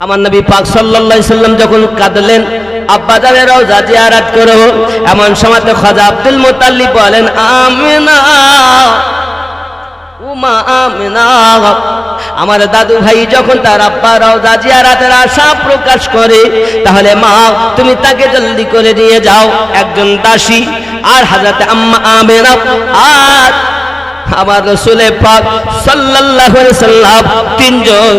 আমার নবী পাক সাল্লাল্লাহু আলাইহি সাল্লাম যখন কাঁদলেন আব্বা জানের রওজা জিয়ারত করব, এমন সময়তে খাজা আব্দুল মুত্তালিব বলেন, আমিনা উমা আমিনা। আমার দাদু ভাই যখন তার আব্বা রওজা জিয়ারতের আশা প্রকাশ করে, তাহলে মা তুমি তাকে জলদি করে নিয়ে যাও। একজন দাসী আর হযরত আম্মা আমিনা আর আমার রাসূল পাক সাল্লাল্লাহু আলাইহি সাল্লাম তিনজন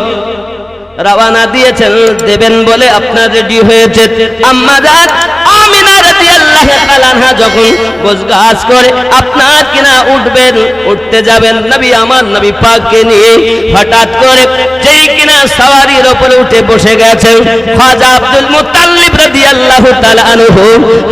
রওনা দিয়েছেন, দেবেন বলে আপনার রেডি হয়েছে। আম্মা জান আমিনা রাদিয়াল্লাহু তাআলা আনহা যখন গোছগাছ করে আপনার কিনা উঠবেন, উঠতে যাবেন, নবী আমার নবী পাককে নিয়ে হঠাৎ করে যেই কিনা সওয়ারির উপরে উঠে বসে গেছেন খাজা আব্দুল মুত্তালিব রাদিয়াল্লাহু তাআলা আনহু,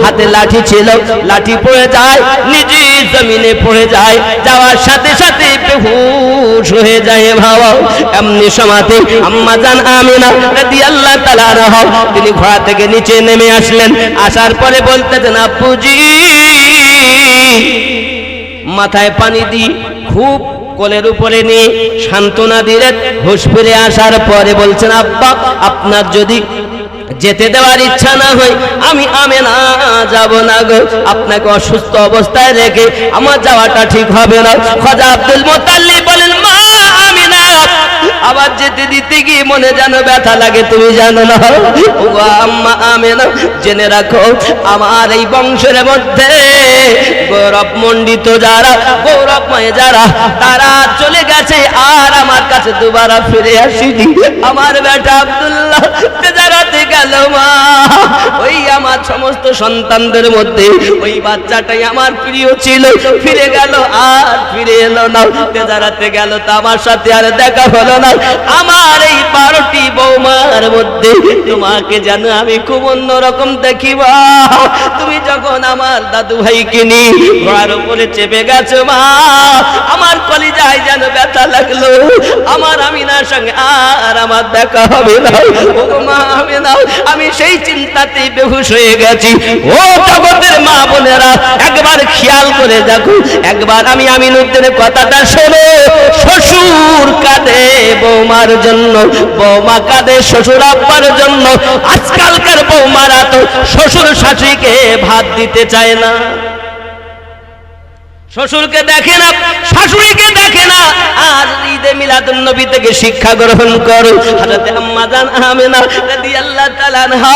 হাতে লাঠি ছিল, লাঠি পড়ে যায়, নিজে জমিনে পড়ে যায়, যাওয়ার সাথে সাথে বেহুশ হয়ে যায়। ভাবা এমনি সময়তে আম্মা জান আমিনা রাদিয়াল্লাহু তাআলা আনহা তিনি ঘোড়া থেকে নিচে নেমে আসলেন। আসার পরে বলতেছেন, আব্বুজি মাথায় পানি দি খুব কোলের উপরে নিয়ে সান্ত্বনা দিলেন। হুঁশ ফিরে আসার পরে বলছেন, আব্বা আপনার যদি যেতে দেওয়ার ইচ্ছা না হয় আমি আমিনা যাব না গো, আপনাকে অসুস্থ অবস্থায় রেখে আমার যাওয়াটা ঠিক হবে না। খাজা আব্দুল মুত্তালিব বলেন, মা আমিনা আবার যেতে দিতে গিয়ে মনে যেন ব্যথা লাগে, তুমি জানো না? ও আম্মা আমিনা জেনে রাখো, আমার এই বংশের মধ্যে গৌরবমণ্ডিত যারা, গৌরবময় যারা, তারা চলে গেছে আর আমার কাছে দুবারা ফিরে আসেনি। আমার বেটা আব্দুল্লাহ তেজারাতে গেল মা, ওই আমার সমস্ত সন্তানদের মধ্যে ওই বাচ্চাটাই আমার প্রিয় ছিল, ফিরে গেল আর ফিরে এলো না। তেজারাতে গেল তো আমার সাথে আর দেখা হলো না। আমার এই 12টি বৌমার মধ্যে তোমাকে যেন আমি খুব অন্যরকম দেখিবা। তুমি যখন আমার দাদু ভাইকে নিয়ে ঘোড়ার উপরে চেপে গেছো মা, আমার কলিজায় যেন ব্যথা লাগলো। আমার আমিনার সঙ্গে আর আমার দেখা হবে না। ও মা আমিনা, আমি সেই চিন্তাতে বেহুশ হয়ে গেছি। ও জগতের মা বোনেরা একবার খেয়াল করে দেখো, একবার আমি আমিনুদ্দিনের কথাটা শোনো। শ্বশুর কাঁদে বৌমার জন্য, বৌমা কাঁদে শ্বশুর আব্বার জন্য। আজকালকার বৌমারা তো শ্বশুর শাশুড়িকে ভাত দিতে চায় না, শ্বশুরকে দেখে না, শাশুড়িকে দেখে না। আর ঈদে মিলাদুন নবী থেকে শিক্ষা গ্রহণ করো। হযরত আম্মা জান আমিনা রাদিয়াল্লাহু তাআলা আনহা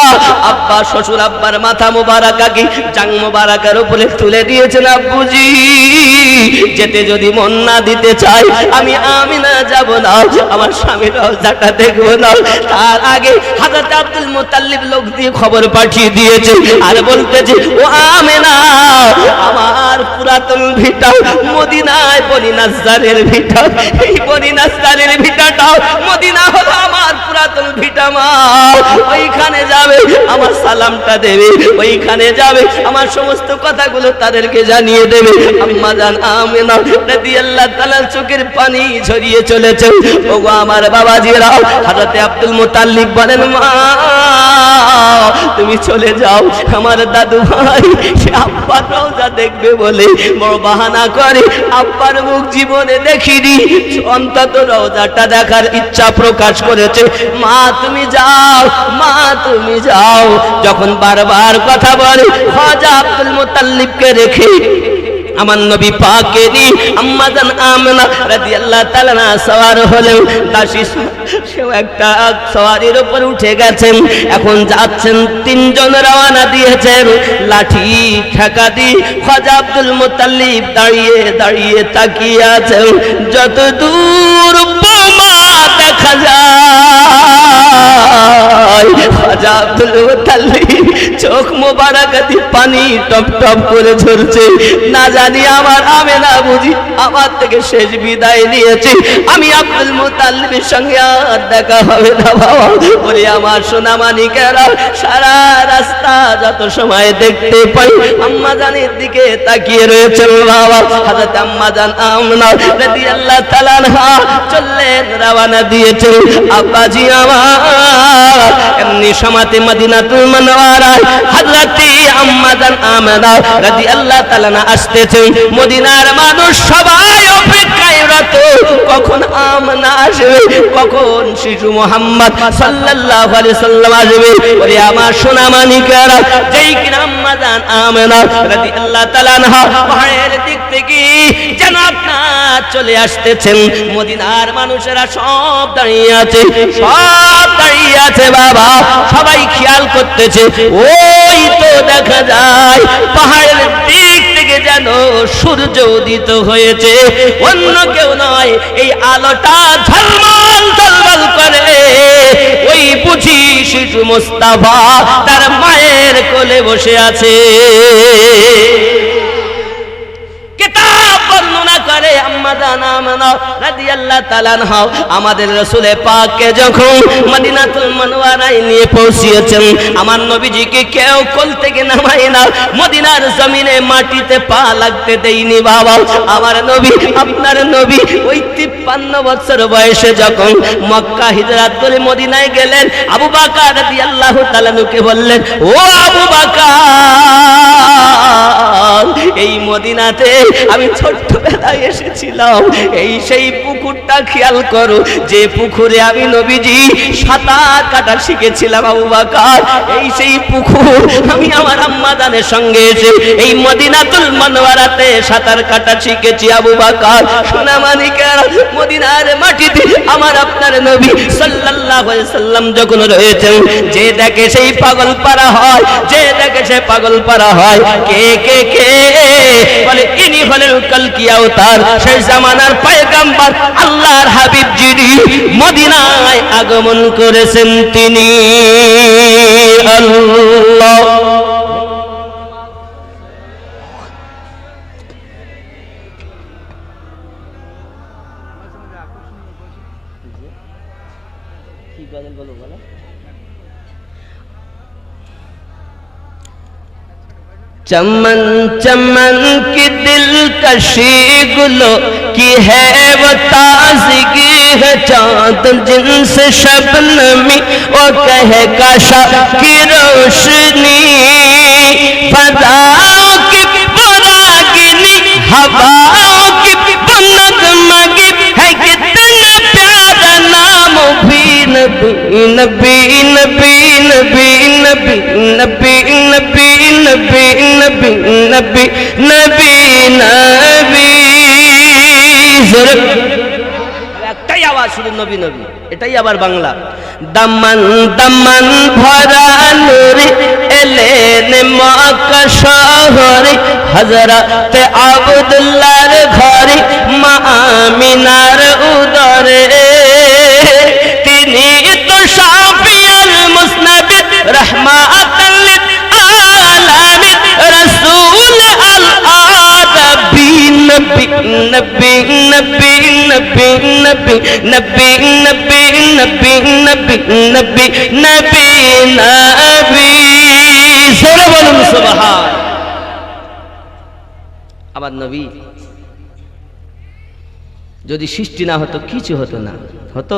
আব্বা শ্বশুর আব্বার মাথা মোবারকা কি জাং মোবারকার উপরে তুলে দিয়েছেন, আব্বুজি যেতে যদি মন না দিতে চাই আমি আমিনা যাব না, আমার স্বামীর রওজাটা দেখব না। তার আগে হযরত আব্দুল মুত্তালিব লোক দিয়ে খবর পাঠিয়ে দিয়েছে আর বলতেছে, ও আমিনা আমার পুরাতন ভিটা মদিনায় বনি নাজ্জারের ভিটা, এই বনি নাজ্জারের ভিটাটাও মদিনা হলো আমার পুরাতন ভিটা মা। ওইখানে যাবে, আমার সালামটা দেবে, ওইখানে যাবে, আমার সমস্ত কথাগুলো তাদেরকে জানিয়ে দেবে। আম্মা জান আমিনা রাদিয়াল্লাহু তাআলা চোখের পানি ঝরিয়ে চলেছে। ওগো আমার বাবাজিরা, হযরত আব্দুল মুত্তালিব বলেন, মা তুমি চলে যাও, আমার দাদু ভাই সে আব্বার রওজা দেখবে বলে বড় বাহানা করে, আব্বার মুখ জীবনে দেখিনি, অন্তত রওজাটা দেখার ইচ্ছা প্রকাশ করেছে। মা তুমি যাও, মা তুমি যাও। যখন বারবার কথা বলে খাজা আব্দুল মুত্তালিবকে রেখে আমার নবী পাককে নিয়ে আম্মা জান আমিনা রাদিয়াল্লাহু তাআলা সওয়ার হলেন। দাসী সেও একটা সওয়ারির উপর উঠে গেছেন, এখন যাচ্ছেন। তিনজন রওনা দিয়েছেন, লাঠি ঠেকা দিয়ে খাজা আব্দুল মুত্তালিব দাঁড়িয়ে দাঁড়িয়ে তাকিয়ে আছেন। যত দূর বোমা দেখা যায়, খাজা আব্দুল মুত্তালিব চোখ মোবারকাতে পানি টপ টপ করে ঝরছে। না জানি আমার আমিনা বুঝি আমার থেকে শেষ বিদায় নিয়েছে, আমি আব্দুল মুত্তালিবের সঙ্গে আর দেখা হবে না বাবা। বলে আমার সোনা মানিকেরা, সারা রাস্তা যত সময় দেখতে পাই আম্মা জানের দিকে তাকিয়ে রয়েছে বাবা। হযরত আম্মা জান আমিনা রাদিয়াল্লাহু তাআলা আনহা চললেন, রওনা দিয়েছে। আব্বাজি আমার এমনি সময়তে মদিনাতুল মুনাওয়ারায় হযরত আম্মা জান আমিনা রাদিয়াল্লাহু তাআলা আসতেছে। মদিনার মানুষ সবাই অপেক্ষায় বেড়াত কখন আমেনা আসবে, কখন শিশু মুহাম্মদ সাল্লাল্লাহু আলাইহি সাল্লাম আসবে। ওরে আমার সোনা মানিকেরা, যেই কিনা আম্মা জান আমেনা রাদিয়াল্লাহু তাআলা আনহা পাহাড়ের দিক থেকে যেন আপনার চলে আসতেছেন, মদিনার মানুষেরা সব দাঁড়িয়ে আছে, সব দাঁড়িয়ে আছে বাবা, সবাই খেয়াল করতেছে। ওই তো দেখা যায় পাহাড়ের দিক থেকে যেন সূর্য উদিত হয়েছে, অন্য কেউ নয়, এই আলোটা ঝলমল ঝলমল করে ওই বুঝি শিশু মুস্তাফা তার মায়ের কোলে বসে আছে। কিতাব বর্ণনা করে আম্মা জান আমেনা রাদিয়াল্লাহু তাআলা আনহা আমাদের রাসূল পাককে যখন মদিনাতুল মুনাওয়ারায় নিয়ে পৌঁছিয়েছেন, আমার নবীজিকে কেউ কোল থেকে নামায় না, মদিনার জমিনে মাটিতে পা লাগতে দেয়নি বাবা। আমার নবী, আপনার নবী ওই 53 বছর বয়সে যখন মক্কা হিজরত করে মদিনায় গেলেন, আবু বকর রাদিয়াল্লাহু তাআলা নুকে বললেন, ও আবু বকর, এই মদিনাতে আমি ছোট্টবেলায় এসেছিলাম, এই সেই পুকুরটা খেয়াল করো যে পুকুরে আমি নবীজি সাঁতার কাটা শিখেছিলাম। আবু বকর, এই সেই পুকুর আমি আমার আম্মা জানের সঙ্গে এসে এই মদিনাতুল মুনাওয়ারাতে সাঁতার কাটা শিখেছি। আবু বকর, সোনা মানিকেরা, মদিনার মাটিতে আমার আপনার নবী সাল্লাল্লাহু আলাইহি সাল্লাম যখন রয়েছেন, যে দেখে সেই পাগল পারা হয়, যে দেখে সে পাগল পারা হয়। কে কে কে বলে ইনি হলেন কালকি আওতার, সেই জামানার পয়গম্বর আল্লাহর হাবিব যিনি মদিনায় আগমন করেছেন, তিনি আল্লাহ। चमन चमन की दिलकशी गुलो की है वो ताज़गी है, चाँद जिनसे शबनमी वो कहे काशा की रोशनी, फज़ाओं की बुरागिनी हवाओं की बुनगमगी है, कितना प्यारा नाम भी नबी नबी नबी नबी नबी नबी नबी नबी नबी नबी नबी नबी। একটাই আওয়াজ শুধু নবী নবী, এটাই আবার বাংলা। দামান দামান ভরা নূরে এলেন মক্কা শহরে, হযরত আব্দুল্লাহর ঘরে মা আমিনার উদরে, তিনি তো শাফিউল মুসনাবিদ রহমাতাল লিল আলামিন, রাসূল আল আরবি, নবী নবী নবী নবী নবী নবী নবী নবী নবী নবী নবী নবী। জোরে বলুন সুবহান। আবার নবী যদি সৃষ্টি না হতো কিছু হতো না, হতো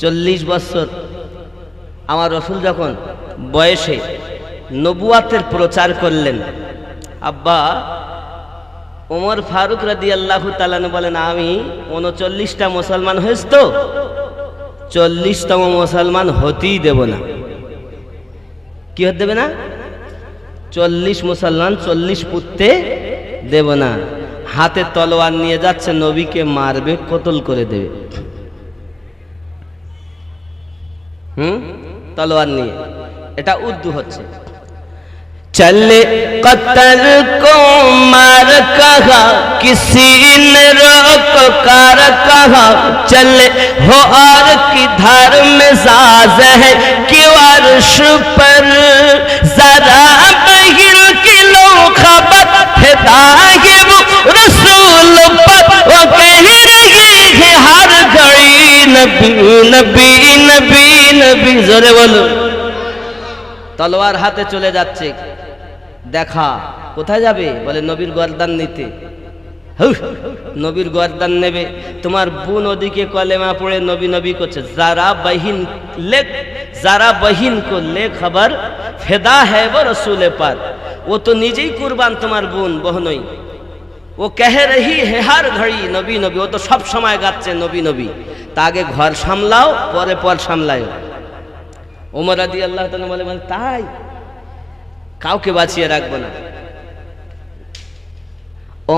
40 বছর আমার রাসূল যখন বয়সে নবুয়াতের প্রচার করলেন, আব্বা ওমর ফারুক রাদিয়াল্লাহু তাআলা বলেন, আমি 39টা মুসলমান হয়েছি তো 40তম মুসলমান হতেই দেব না। কি হতে দেবে না? 40 মুসলমান 40 পুততে দেব না। হাতে তলোয়ার নিয়ে যাচ্ছে, নবীকে মারবে, কতল করে দেবে। তলোয়ার নিয়ে, এটা উর্দু হচ্ছে। चले कत्ल को मार कहा, किसी ने रोक कर कहा, चले हो और किधर में साज है कि अर्श पर, जरा बहिर की लो खबर फिदा है वो रसूल पर, वो कह रही है हर घड़ी नबी नबी नबी नबी। जोरे बोलो। तलवार हाथे चले जाচ্ছে, দেখা কোথায় যাবে? বলে নবীর গর্দান নিতে। নবীর গর্দান নেবে। তোমার বোন ওদিকে কলেমা পড়ে নবী নবী করছে, যারা বহিন লেখ, যারা বহিন কো লে খবর ফেদা है वो रसूल पर, ও তো নিজেই কুরবান, তোমার বোন বহনই। वो कह रही है हर घड़ी नबी नबी, वो तो सब समय गाচ্ছে নবী নবী, তা আগে ঘর সামলাও পরে পর সামলায়ও। ওমর রাদিয়াল্লাহু তাআলা বলে তাই কাউকে বাঁচিয়ে রাখবো না।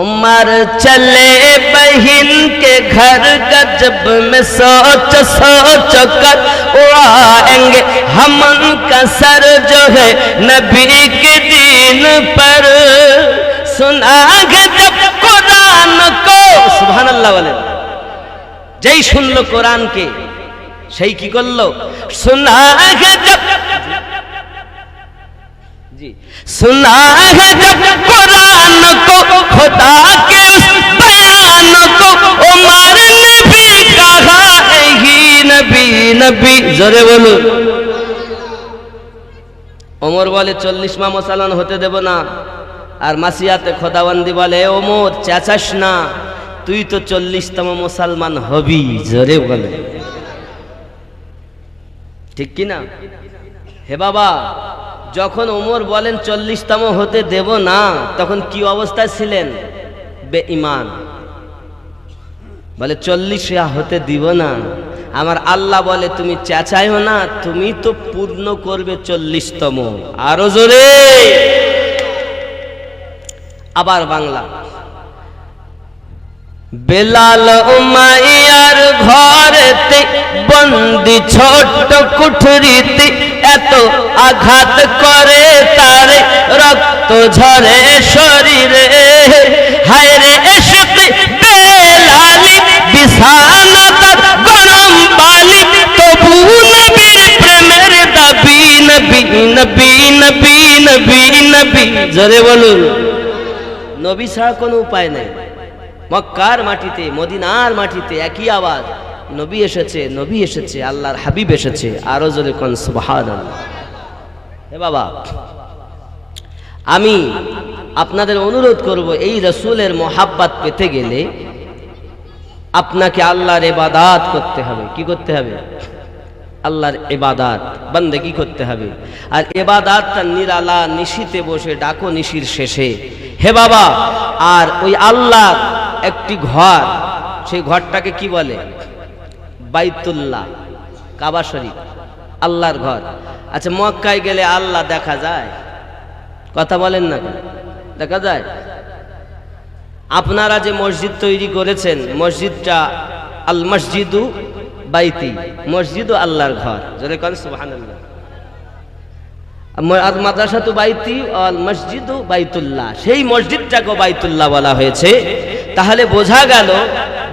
उमर चले बहन के घर गजब में सोच सोच कर उड़ाएंगे हम उनका सर जो है नबी के दीन पर। सुना है जब कुरान को, सुभानाल्लाह बोले, যেই শুনলো কোরআনকে সেই কি করলো, सुना है जब जी सुना है जब कुरान को खुदा के उस बयान को, उमर ने भी कहा ही नबी नबी, जोरे बोलो। ওমর বলে 40 মুসলমান হতে দেব না। আর মাসিয়াতে খোদাবন্দি বলে ওমর চেঁচাস না, তুই তো 40তম মুসলমান হবি, জোরে বলে, ঠিক কি না? হে বাবা, যখন ওমর বলেন 40তম হতে দেব না, তখন কি অবস্থায় ছিলেন? বেঈমান। বলে 40 হতে দিব না। আমার আল্লাহ বলে তুমি চেঁচাইও না, তুমি তো পূর্ণ করবে 40তম। আরো জোরে। আবার বাংলা। বেলাল উমাইয়ার ঘরেতে বন্দি ছোট্ট কুঠরিতে, এত আঘাত করে তারে রক্ত ঝরে শরীরে। হায় রে ইশক বেলালি বিছানা তার গরম বালি, তবু নবীর প্রেমের দাবি নবী নবী নবী নবী নবী, জোরে বলুন। নবী ছাড়া কোনো উপায় নেই। মক্কার মাটিতে মদিনার মাটিতে একই আওয়াজ, নবী এসেছে নবী এসেছে, আল্লাহর হাবিব এসেছে। আরো জোরে কোন সুবহানাল্লাহ। হে বাবা, আমি আপনাদের অনুরোধ করব, এই রাসূলের মোহাব্বত পেতে গেলে আপনাকে আল্লাহর ইবাদত করতে হবে। কি করতে হবে? আল্লাহর ইবাদত বান্দেগি করতে হবে। আর ইবাদতটা নিরালা নিশিতে বসে ডাকো নিশির শেষে। হে বাবা, আর ওই আল্লাহ একটি ঘর, সেই ঘরটাকে কি বলে? বাইতুল্লাহ, কাবা শরীফ, আল্লাহর ঘর। আচ্ছা, মক্কায় গেলে আল্লাহ দেখা যায়? কথা বলেন না, দেখা যায়? আপনারা যে মসজিদ তৈরি করেছেন, মসজিদটা আল মসজিদু বাইতি, মসজিদও আল্লাহর ঘর, জোরে কোন সুবহানাল্লাহ। আর মাদ্রাসাতু বাইতি আল মসজিদু বাইতুল্লাহ, সেই মসজিদটাকে বাইতুল্লাহ বলা হয়েছে। তাহলে বোঝা গেল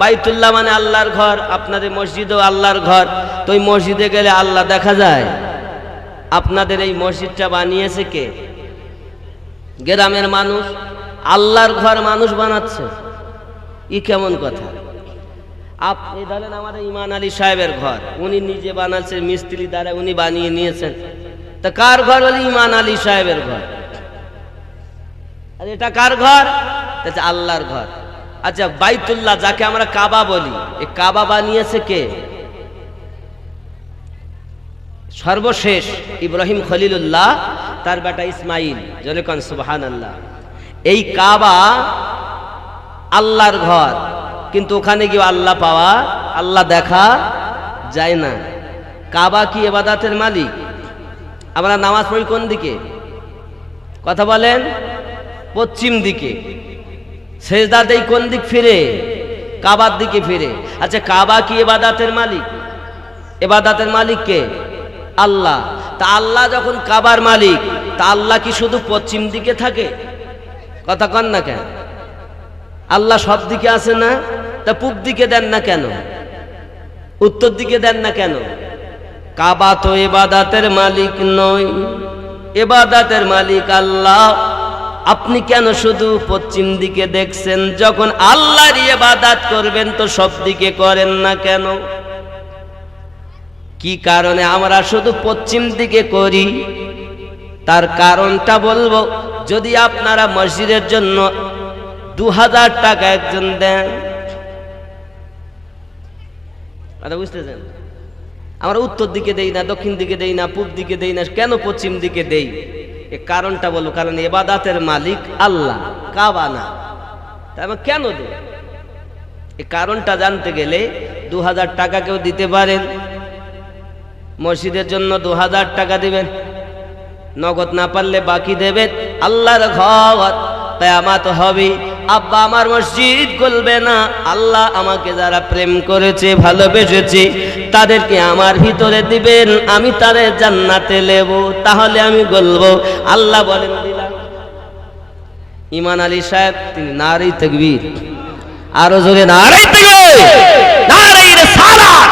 বাইতুল্লাহ মানে আল্লাহর ঘর, আপনাদের মসজিদও আল্লাহর ঘর। তো ওই মসজিদে গেলে আল্লাহ দেখা যায়? আপনাদের এই মসজিদটা বানিয়েছে কে? গ্রামের মানুষ। আল্লাহর ঘর মানুষ বানাচ্ছে, ই কেমন কথা? আপনি ধরেন আমাদের ইমান আলী সাহেবের ঘর, উনি নিজে বানাচ্ছেন, মিস্ত্রি দ্বারা উনি বানিয়ে নিয়েছেন। তা কার ঘর? বলে ইমান আলী সাহেবের ঘর। আর এটা কার ঘর? এটা আল্লাহর ঘর। আচ্ছা, বাইতুল্লাহ যাকে আমরা কাবা বলি, এই কাবা বানিয়েছে কে? সর্বশেষ ইব্রাহিম খলিলুল্লাহ, তার বেটা ইসমাইল, জোরে কোন সুবহানাল্লাহ। এই কাবা আল্লাহর ঘর, কিন্তু ওখানে গিয়ে আল্লাহ পাওয়া, আল্লাহ দেখা যায় না। কাবা কি ইবাদতের মালিক? আমরা নামাজ পড়ি কোন দিকে? কথা বলেন। পশ্চিম দিকে। সেজদা দেই কোন দিক ফিরে? কাবার দিকে ফিরে। আচ্ছা, কাবা কি ইবাদতের মালিক? ইবাদতের মালিক কে? আল্লাহ। তা আল্লাহ যখন কাবার মালিক, তা আল্লাহ কি শুধু পশ্চিম দিকে থাকে? কথা কন না কেন? আল্লাহ সব দিকে আছে না? তা পূব দিকে দেন না কেন? উত্তর দিকে দেন না কেন? কাবা তো ইবাদতের মালিক নয়, ইবাদতের মালিক আল্লাহ। আপনি কেন শুধু পশ্চিম দিকে দেখছেন? যখন আল্লাহর ইবাদত করবেন তো সব দিকে করেন না কেন? কি কারণে আমরা শুধু পশ্চিম দিকে করি? তার কারণটা বলবো। যদি আপনারা মসজিদের জন্য 2000 টাকা একজন দেন, কথা বুঝতেছেন? আমরা উত্তর দিকে দেই না, দক্ষিণ দিকে দেই না, পূব দিকে দেই না, কেন পশ্চিম দিকে দেই? এ কারণটা বলবো। কারণ ইবাদতের মালিক আল্লাহ, কাবা না। তা আমি কেন দেব? এই কারণটা জানতে গেলে 2000 টাকা কেউ দিতে পারেন, মসজিদের জন্য 2000 টাকা দিবেন, নগদ না পারলে বাকি দেবেন। আল্লাহর ঘর কিয়ামত হবে, আব্বা আমার মসজিদ খুলবে না। আল্লাহ আমাকে যারা প্রেম করেছে, ভালোবেসেছে, তাদেরকে আমার ভিতরে দিবেন, আমি তাদের জান্নাতে নেব, তাহলে আমি বলবো। আল্লাহ বলেন দিলাম। ইমান আলী সাহেব তিনি নারে তাকবীর, আরো জোরে নারে তাকবীর, নারে রিসালাত।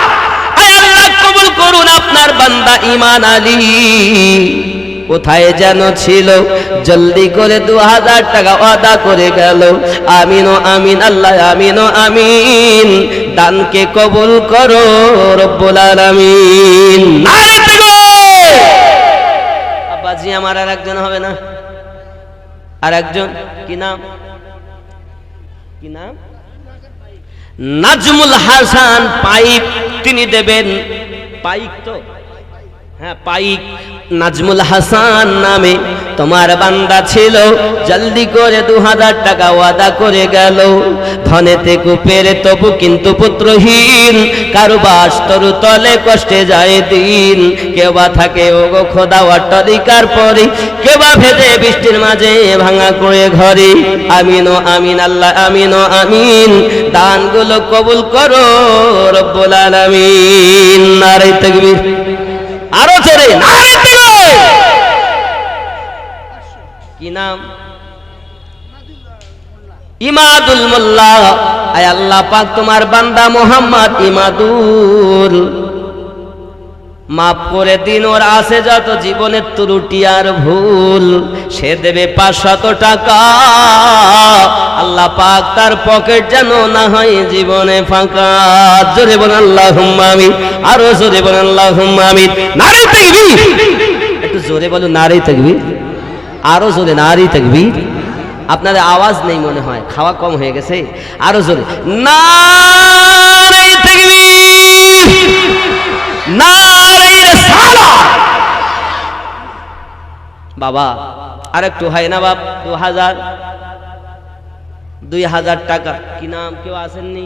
আয় আল্লাহ কবুল করুন আপনার বান্দা ইমান আলী কোথায় যেন ছিল, জলদি করে 2000 টাকা ওয়াদা করে গেল। আমিন ও আমিন, আল্লাহ আমিন ও আমিন, দানকে কবুল করো রব্বুল আলামিন। নারে তাকবীর। আব্বাজি আমার আর একজন হবে না, আর একজন কি নাম, কি নাম? নাজমুল হাসান পাইক, তিনি দেবেন। পাইক তো, হ্যাঁ পাইক। নাজমুল হাসান নামে তোমার বান্দা ছিল, জলদি করে 2000 টাকা ওয়াদা করে গেল। ধনেতে কুপের তবু কিন্তু পুত্রহীন, কারো বাস্তর তলে কষ্টে যায় দিন। কেউ বা থাকে ও গো খোদা অট্টালিকার পরে, কেউ বা ভেজে বৃষ্টির মাঝে ভাঙা করে ঘরে। আমিন ও আমিন, আল্লাহ আমিন ও আমিন, দানগুলো কবুল করো রব্বুল আলামিন। নারে তাকবীর, আরো জোরে নারে তাকবীর। কি নাম? ইমাদুল মোল্লা। আয় আল্লাহ পাক তোমার বান্দা মোহাম্মদ ইমাদুল মাফ করে দিন, ওর আছে যত জীবনের ত্রুটি আর ভুল, সে দেবে 500 টাকা। আল্লাহ পাক তার পকেট যেন না হয় জীবনে ফাঁকা। জোরে বলেন আল্লাহুম্মা আমিন, আরো জোরে বলেন আল্লাহুম্মা আমিন। নারে তাকবীর, একটু জোরে বলো নারে তাকবীর, আরো জোরে নারে তাকবীর। আপনাদের আওয়াজ নেই মনে হয়, খাওয়া কম হয়ে গেছে। আরো জোরে নারে তাকবীর, নারে রিসালাত। বাবা আরেকটু হয় না বাপ? 2000 টাকা। কি নাম? কেউ আসেননি?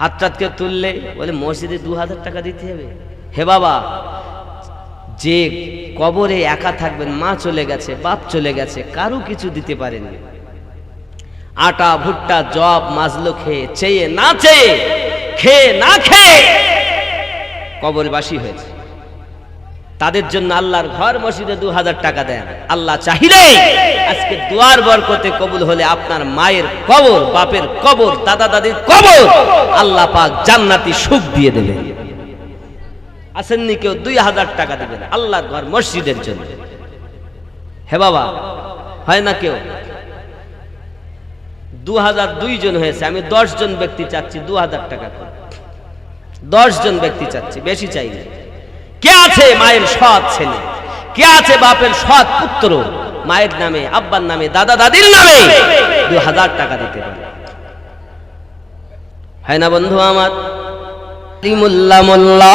হাতটাতকে তুললে বলে মসজিদে 2000 টাকা দিতে হবে। হে বাবা, যে কবরে একা থাকবেন, মা চলে গেছে, বাপ চলে গেছে, কারো কিছু দিতে পারেননি, আটা ভুট্টা জব মাজলো খেয়ে, চেয়ে না চেয়ে, খেয়ে না খেয়ে কবরবাসী হয়েছে, তাদের জন্য আল্লাহর ঘর মসজিদে 2000 টাকা দেন। আল্লাহ চাইলে আজকে দুয়ার বরকতে কবুল হলে আপনার মায়ের কবর, বাপের কবর, দাদা দাদির কবর আল্লাহ পাক জান্নাতি সুখ দিয়ে দেবেন। আসেননি কেউ? 2000 টাকা দেবেন আল্লাহর ঘর মসজিদের জন্য। হে বাবা, হয় না কেউ? 2002 জন হয়েছে, আমি 10 জন ব্যক্তি চাচ্ছি 2000 টাকা করে। 10 জন ব্যক্তি চাচ্ছি, বেশি চাই না। কে আছে মায়ের সৎ ছেলে, কে আছে বাপের সৎ পুত্র, মায়ের নামে, আব্বার নামে, দাদা দাদির নামে 2000 টাকা দিতে পারে? হয় না বন্ধু আমার? মোল্লা মোল্লা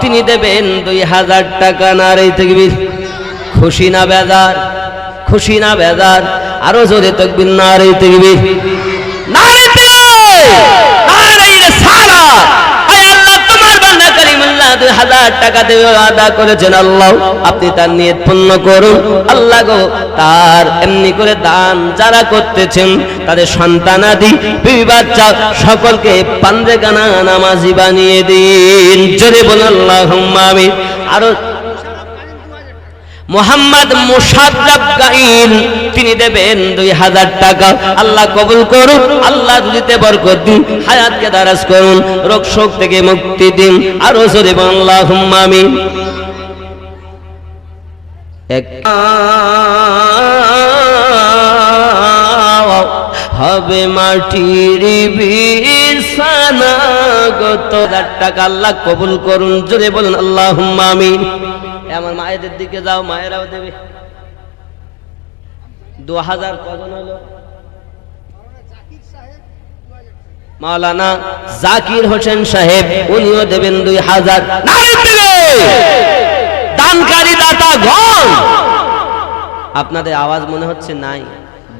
তিনি দেবেন 2000 টাকা। নারে তাকবীর। খুশি না বেজার? খুশি না বেজার? আরো জোরে তাকবীর। নারে তাকবীর, নারে তাকবীর, নারে রিসালাত। আয় আল্লাহ তোমার বান্দা কারিমুল্লাহ 2000 টাকা দেবে ওয়াদা করেছেন। আল্লাহ আপনি তার নিয়ত পূর্ণ করুন। আল্লাহ গো, তার এমনি করে দান যারা করতেছেন, তাদের সন্তানাদি, বিবি বাচ্চা সকলকে পান্দেগানা নামাজি বানিয়ে দিন। জোরে বলেন আল্লাহুম্মা আমিন। আরো মোহাম্মদ মুশাররফ গাইন তিনি দেবেন 2000 টাকা। আল্লাহ কবুল করুন, আল্লাহ দিতে বরকত দিন, হায়াতকে দারাজ করুন, রোগ শোক থেকে মুক্তি দিন। আরো জোরে বলেন আল্লাহুম্মা আমিন। হবে মাটির বিছানা গত 1000 টাকা আল্লাহ কবুল করুন। জোরে বলুন আল্লাহুম্মা আমিন। আমার মায়েদের দিকে যাও, মায়েরাও দেবে। 2000 কজন হলো? মাওলানা জাকির হোসেন সাহেব, উনিও দেবেন 2000। নারে তাকবীর। দানকারী দাতা গণ। আপনাদের আওয়াজ মনে হচ্ছে নাই,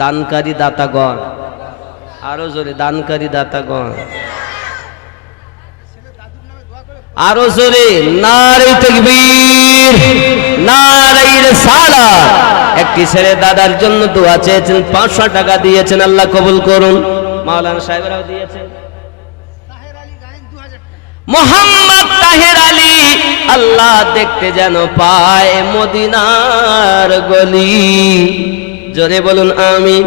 দানকারী দাতাগণ, আরো জোরে দানকারী দাতাগণ, আরো জোরে নারে তাকবীর, নারে রিসালাত। একটি ছেলে দাদার জন্য দোয়া চেয়েছেন, 500 টাকা দিয়েছেন, আল্লাহ কবুল করুন। মাওলানা সাহেবরাও দিয়েছেন। মোহাম্মদ তাহের আলী, আল্লাহ দেখতে যেন পায় মদিনার গলি। জোরে বলুন আমিন।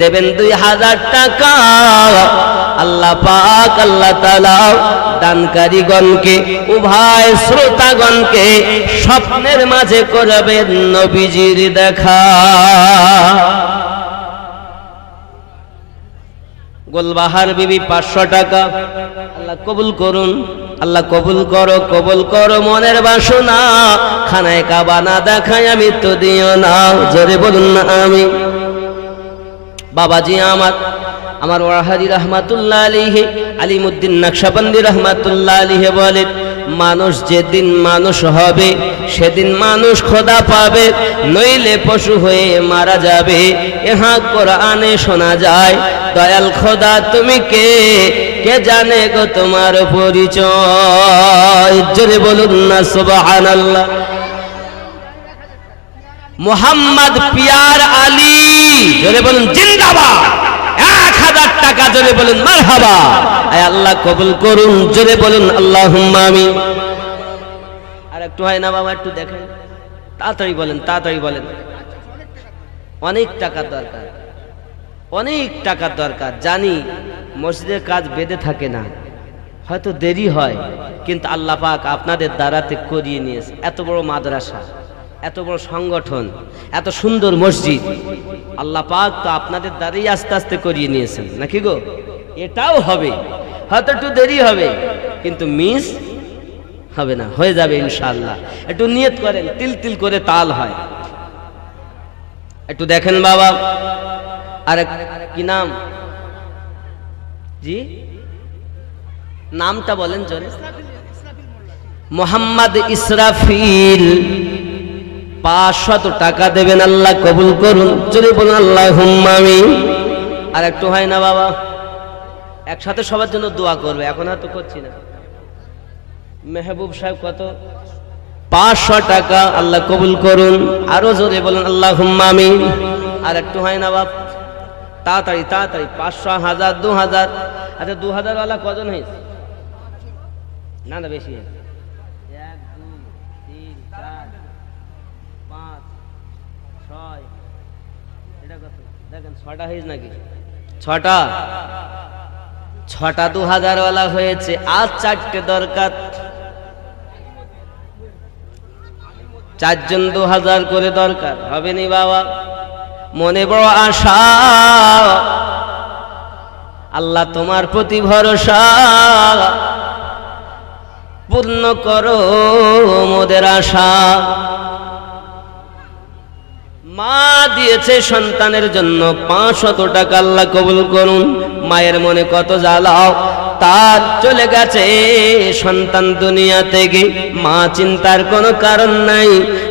দেবেন 2000 টাকা। আল্লাহ পাক আল্লাহ তাআলা দানকারীগণকে, উভয় শ্রোতাগণকে স্বপ্নের মাঝে করবেন নবীজির দেখা। গোলবাহার বিবি 500 টাকা, আল্লাহ কবুল করুন, আল্লাহ কবুল করো, কবুল করো মনের বাসনা। খানায় কাবা না দেখায় আমি তো দিও না। জোরে বলুন না আমি। বাবাজি আমার ওয়াহাদি রহমাতুল্লাহ আলাইহি, আলিমউদ্দিন নকশবন্দি রহমাতুল্লাহ আলাইহি বলেন, মানুষ যেদিন মানুষ হবে সেদিন মানুষ খোদা পাবে, নইলে পশু হয়ে মারা যাবে। ইহা কোরআনে শোনা যায়, দয়াল খোদা তুমি কে, কে জানে গো তোমার পরিচয়। জোরে বলুন না সুবহানাল্লাহ। মোহাম্মদ পিয়ার আলী, জোরে বলুন জিন্দাবাদ। 1000 টাকা, জোরে বলুন মারহাবা। আয় আল্লাহ কবুল করুন, জোরে বলুন আল্লাহুম্মা আমিন। আর একটু হয় না বাবা, একটু দেখেন, তাড়াতাড়ি বলেন, তাড়াতাড়ি বলেন। অনেক টাকা দরকার, অনেক টাকার দরকার। জানি মসজিদের কাজ বেঁধে থাকে না, হয়তো দেরি হয়, কিন্তু আল্লাহ পাক আপনাদের দ্বারাতে করিয়ে নিয়েছে। এত বড় মাদ্রাসা, এত বড় সংগঠন, এত সুন্দর মসজিদ, আল্লাহ পাক তো আপনাদের দ্বারাই আস্তে আস্তে করিয়ে নিয়েছেন, নাকি গো? এটাও হবে, হয়তো একটু দেরি হবে, কিন্তু মিস হবে না, হয়ে যাবে ইনশাআল্লাহ। একটু নিয়ত করেন, তিল তিল করে তাল হয়। একটু দেখেন বাবা। আর কি নাম? জি, নামটা বলেন জোরে। মোহাম্মদ ইসরাফিল, 500 টাকা দেবেন, আল্লাহ কবুল করুন, জোরে বলুন আল্লাহুম্মা আমিন। আর একটু হয় না বাবা, একসাথে সবার জন্য দোয়া করবে, এখন আর তো করছি না। মেহবুব সাহেব কত? 500 টাকা, আল্লাহ কবুল করুন, আরো জোরে বলুন আল্লাহুম্মা আমিন। আর একটু হয় না বাপ, তাড়াতাড়ি তাড়াতাড়ি। 500, 1000, 2000। আচ্ছা 2000 ওয়ালা কজন হয়েছে? না না বেশি। 1, 2, 3, 4, 5, 6, এটা কত দেখেন? 6টা হয়েছে নাকি? 6টা 2000 ওয়ালা হয়েছে। আর 4টে দরকার। 4 জন 2000 করে দরকার, হবে নি বাবা? মনে বড় আশা, আল্লাহ তোমার প্রতি ভরসা, পূর্ণ করো মোদের আশা। মা দিয়েছে সন্তানের জন্য 500 টাকা, আল্লাহ কবুল করুন। মায়ের মনে কত জ্বালাও, তার চলে গেছে সন্তান দুনিয়া থেকে, মা চিন্তার কোনো কারণ নাই।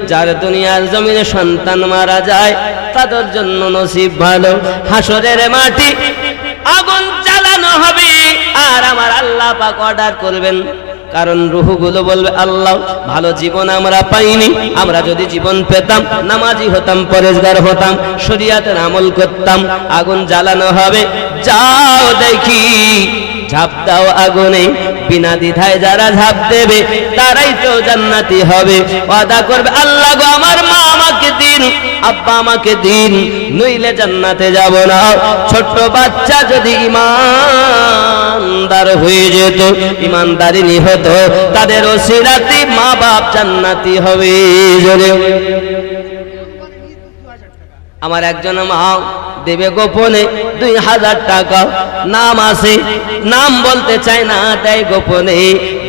যার দুনিয়ার জমিনে সন্তান মারা যায় তাদের জন্য নসিব ভালো, হাসরের মাটি আগুন জ্বালানো হবে, আর আমার আল্লাহ পাক অর্ডার করবেন। কারণ রূহগুলো বলবে, আল্লাহ ভালো জীবন আমরা পাইনি, আমরা যদি জীবন পেতাম নামাজি হতাম, পরেজগার হতাম, শরীয়তের আমল করতাম। আগুন জ্বালানো হবে, যাও দেখি, ঝাঁপ দাও আগুনে, বিনা দ্বিধায় যারা ঝাঁপ দেবে তারাই তো জান্নাতি হবে। ওয়াদা করবে, আল্লাহ গো আমার মা আমাকে দিন, আব্বা আমাকে দিন, নইলে জান্নাতে যাব না। ছোট্ট বাচ্চা যদি ইমানদার হয়ে যেত, ইমানদারিনী হতো, তাদের ওসিলাতে মা বাপ জান্নাতি হবে। জোরে আমার একজন মা দেবে গোপনে 2000 টাকা, নাম আছে, নাম বলতে চায় না, দেয় গোপনে,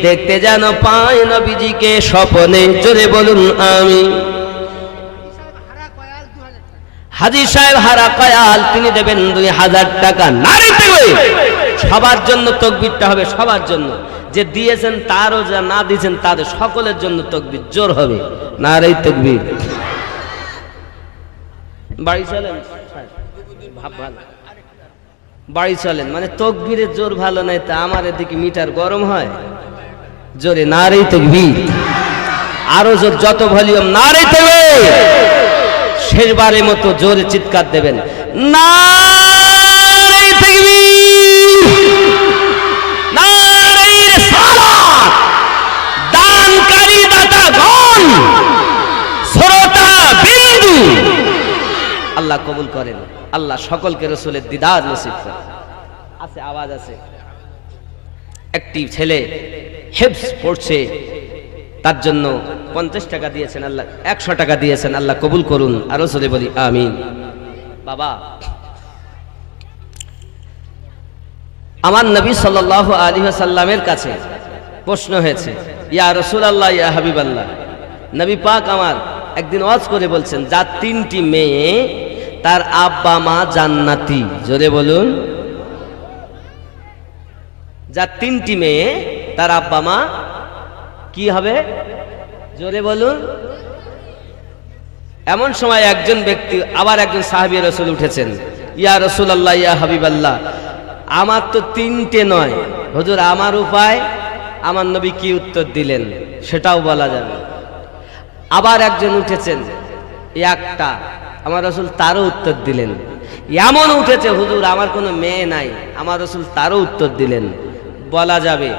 দেখতে যেন পায় নবীজিকে স্বপনে। জোরে বলুন আমি। হাজী সাহেব হারা কয়াল, তিনি দেবেন 2000 টাকা। নারী দেবে, সবার জন্য তাকবীরটা হবে, সবার জন্য। যে দিয়েছেন তারও, যা না দিয়েছেন তাদের, সকলের জন্য তাকবীর জোর হবে। নারী তাকবীর। বাড়ি চলেন, ভাব ভালো, বাড়ি চলেন মানে তকবীরের জোর ভালো নাই, তা আমার এদিকে মিটার গরম হয়। জোরে নারে তাকবীর, আরো জোর, যত ভলিউম নারে তাকবীর, শেষবারের মতো জোরে চিৎকার দেবেন নারে তাকবীর, নারে রিসালাত। দানকারী দাতাগণ, শ্রোতা বিন্দু, আল্লাহ কবুল করেন, আল্লাহ সকলকে রাসূলের দিদার নসিব করেন। আছে আওয়াজ আছে, একটি ছেলে হিফজ পড়ছে, তার জন্য 50 টাকা দিয়েছেন আল্লাহ, 100 টাকা দিয়েছেন, আল্লাহ কবুল করুন, আর রাসূলে বলি আমিন। বাবা, আমার নবী সাল্লাল্লাহু আলাইহি ওয়াসাল্লামের কাছে প্রশ্ন হয়েছে, ইয়া রাসূলুল্লাহ ইয়া হাবিবাল্লাহ, নবী পাক আমার একদিন ওয়াজ করে বলছেন, যার 3টি মেয়ে তার আব্বা মা জান্নাতি। জোরে বলুন, যার 3টি মেয়ে তার আব্বা মা কি হবে? জোরে বলুন। এমন সময় একজন ব্যক্তি, আবার একজন সাহাবী রাসূল উঠেছেন, ইয়া রাসূলুল্লাহ ইয়া হাবিবাল্লাহ, আমার তো 3টে নয় হুজুর, আমার উপায়? আমার নবী কি উত্তর দিলেন সেটাও বলা যাবে। আবার একজন উঠেছেন, একটা, আমার রাসূল তারও উত্তর দিলেন। এমন উঠেছে, হুজুর আমার কোনো মেয়ে নাই, আমার রাসূল তারও উত্তর দিলেন। বলা যাবে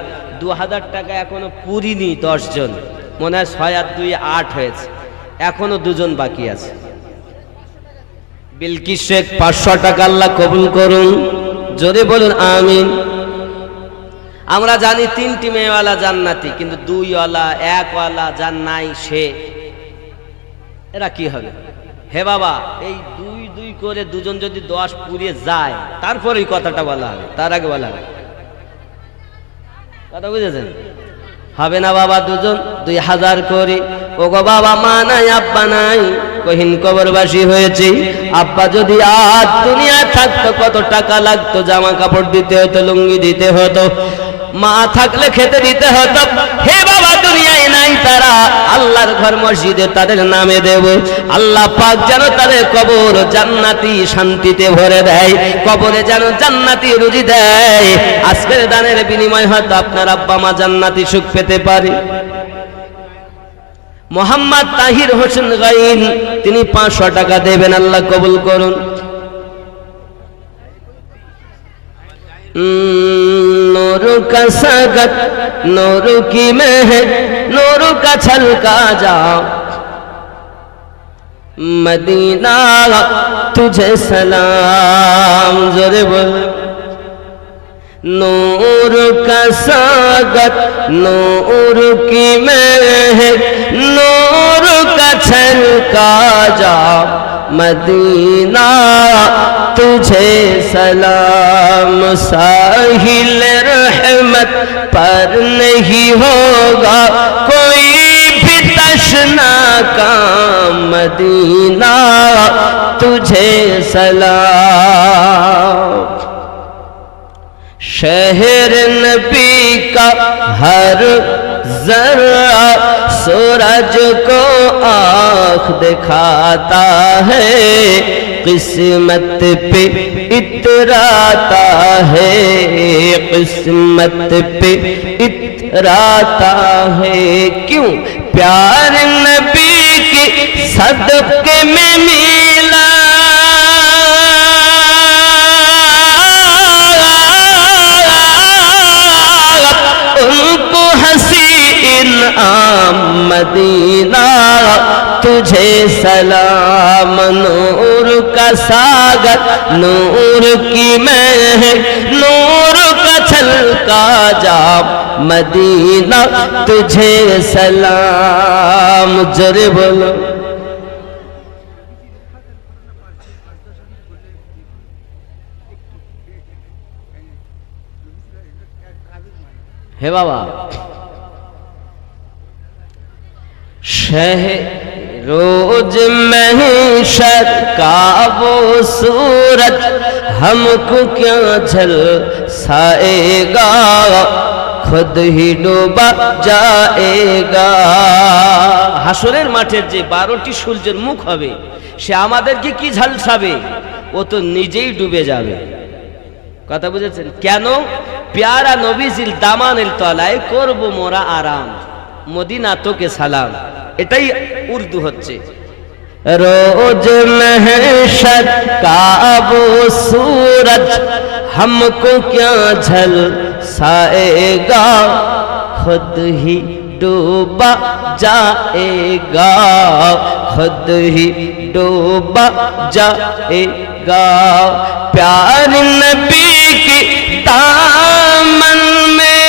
2000 টাকা এখনো পুরিনি 10 জন, মনে হয় 6 আর 2 8 হয়েছে, এখনো 2 জন বাকি আছে। বিলকিস শেখ 500 টাকা, আল্লাহ কবুল করুন, জোরে বলুন আমিন। আমরা জানি 3টি মেয়েওয়ালা জান্নাতি, কিন্তু 2ওয়ালা 1ওয়ালা যার নাই সে, এরা কি হবে? হে বাবা, এই 2 2 করে 2 জন যদি 10 পুড়িয়ে যায়, তারপরে এই কথাটা বলা হবে, তার আগে বলা হবে। কথা বুঝেছেন? হবে না বাবা, 2 জন 2000 করে। ও গো বাবা, মা নাই আব্বা নাই, কহিন কবরবাসী হয়েছে। আব্বা যদি আজ দুনিয়ায় থাকতো, কত টাকা লাগতো, জামা কাপড় দিতে হতো, লুঙ্গি দিতে হতো, মা থাকলে খেতে দিতে হতো। হে বাবা, দুনিয়ায় নাই তারা, আল্লাহর ঘর মসজিদে তাদের নামে দেব। আল্লাহ পাক যেন তাদের কবর জান্নাতি শান্তিতে ভরে দেয়, কবরে যেন জান্নাতি রুজি দেয়। আজকের দানের বিনিময় হয়তো আপনার আব্বা মা জান্নাতি সুখ পেতে পারে। মোহাম্মদ তাহির হোসেন গাইন, তিনি 500 টাকা দেবেন, আল্লাহ কবুল করুন। नूर का सागत, नूर की महक, नूर का छलका जाओ, मदीना तुझे सलाम। जोरे बोल, नूर का सागत, नूर की महक, नूर का छलका जाओ, मदीना तुझे सलाम। साहिल रहमत पर नहीं होगा कोई भी तशना का, मदीना तुझे सलाम। शहर नबी का हर जरा सूरज को आँख दिखाता है, किस्मत पे इतराता है, किस्मत पे इतराता है। क्यों? प्यार नबी के सदक़े में मिला, उनको हसीन आम, मदीना तुझे सलाम। नूर का सागर, नूर की महक, नूर का छलका जाम, मदीना तुझे सलाम। जोरे बोलो, हे बाबा, रोज महशर का वो सूरज हमको क्या झलसाएगा, खुद ही डूबा जाएगा। হাসরের মাঠের যে 12টি সূর্যের মুখ হবে, সে আমাদেরকে কি ঝলসাবে? ও তো নিজেই ডুবে যাবে। কথা বুঝেছেন? কেন? প্যারা নবীজির দামানের তলায় করব মোরা আরাম, মদিনা তোকে সালাম, এটাই উর্দু হচ্ছে। रोज महशर का वो सूरज हमको क्या झलसाएगा, खुद ही डूबा जाएगा, खुद ही डूबा जाएगा। प्यार नबी की दामन में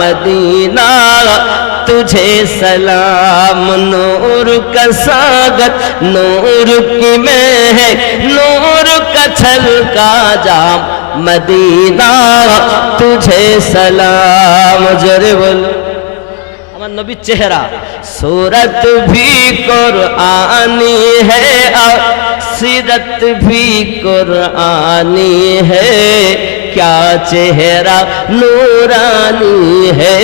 मदीना तुझे सलाम, नूर का सागर नूर की में है, नूर का छलका जाम, मदीना तुझे सलाम। जरे बोलो আমার নবীর চেহারা। सूरत भी कुरानी है और सीरत भी कुरानी है, क्या चेहरा नूरानी है,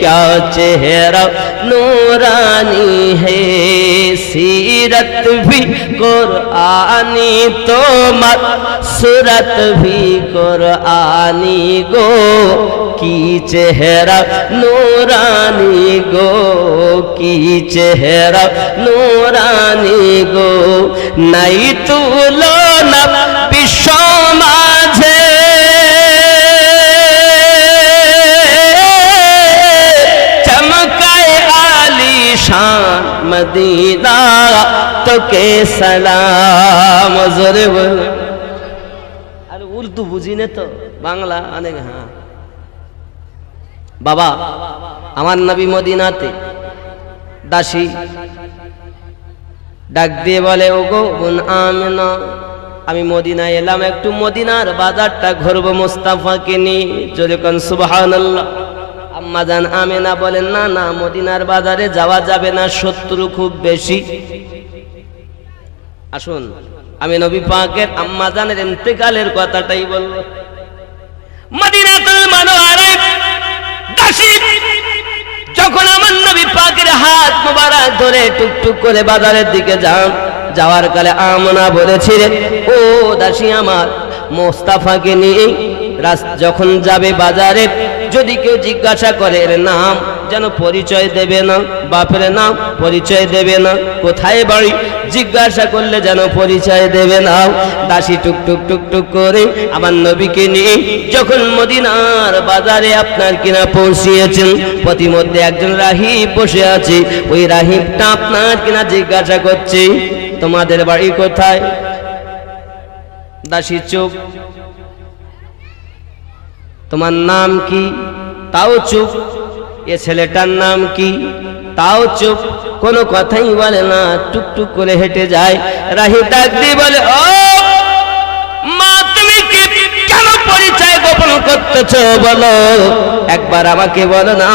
क्या चेहरा नूरानी है। सीरत भी कुरानी तो मत सूरत भी कुरानी गो, की चेहरा नूरानी गो, की चेहरा नूरानी गो। नहीं तुलो न विश्व माझे चमकाए आलीशान, मदीना तो के सलाम। जोरे बोल। अरे उर्दू बुझी ने तो बांग्ला अनेक। हाँ बाबा, আমার নবী মদিনাতে দাসী ডাক দিয়ে বলে, ওগো বোন আমেনা, আমি মদিনায় এলাম, একটু মদিনার বাজারটা ঘুরবো মুস্তাফাকে নিয়ে। যদি কোন সুবহানাল্লাহ। আম্মা জান আমেনা বলেন, না না, মদিনার বাজারে যাওয়া যাবে না, শত্রু খুব বেশি। আসুন, আমি নবী পাকের আম্মা জানের ইন্তেকালের কথাটাই বলবো। মদিনাতুল মুনাওয়ারায় দাসী যখন আমার নবী পাকের হাত মোবারক ধরে টুকটুক করে বাজারের দিকে যাওয়ার কালে আমেনা বলেছিলেন, ও দাসী আমার, মুস্তাফাকে নিয়ে যখন যাবে বাজারে, যদি কেউ জিজ্ঞাসা করে এর নাম, যেন পরিচয় দেবে না, বাপের নাম পরিচয় দেবে না, কোথায় বাড়ি জিজ্ঞাসা করলে যেন পরিচয় দেবে না। দাসী টুকটুক টুকটুক করে আমার নবীকে নিয়ে যখন মদিনার বাজারে আপনার কিনা পৌঁছিয়েছেন, প্রতিমধ্যে একজন রাহিব বসে আছে। ওই রাহিবটা আপনার কিনা জিজ্ঞাসা করছে, তোমাদের বাড়ি কোথায়? দাসী চুপ। তোমার নাম কি? তাও চুপ। এ ছেলেটার নাম কি? তাও চুপ, কোনো কথাই বলে না, টুকটুক করে হেঁটে যায়। রাহিব ডাক দিয়ে বলে, ও মা, তুমি কি কেন পরিচয় গোপন করতেছো বলো, একবার আমাকে বলো না,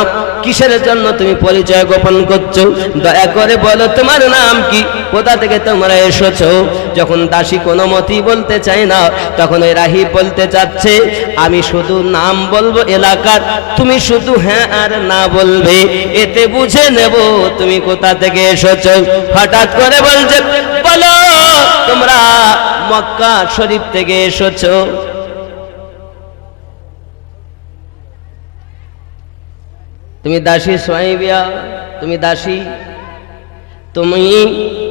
কিসের জন্য তুমি পরিচয় গোপন করছো? দয়া করে বলো তোমার নাম কি, কোথা থেকে তোমরা এসেছো? যখন দাসী কোনো মতেই বলতে চায় না, তখন ওই রাহিব বলতে চাচ্ছে, আমি শুধু নাম বলবো এলাকার, তুমি শুধু হ্যাঁ আর না বলবে, এতে বুঝে নেব তুমি কোথা থেকে এসেছো। হঠাৎ করে বলছে, বলো তোমরা মক্কা শরীফ থেকে এসেছো। তুমি দাসী সোয়াইবিয়া, তুমি দাসী, তুমি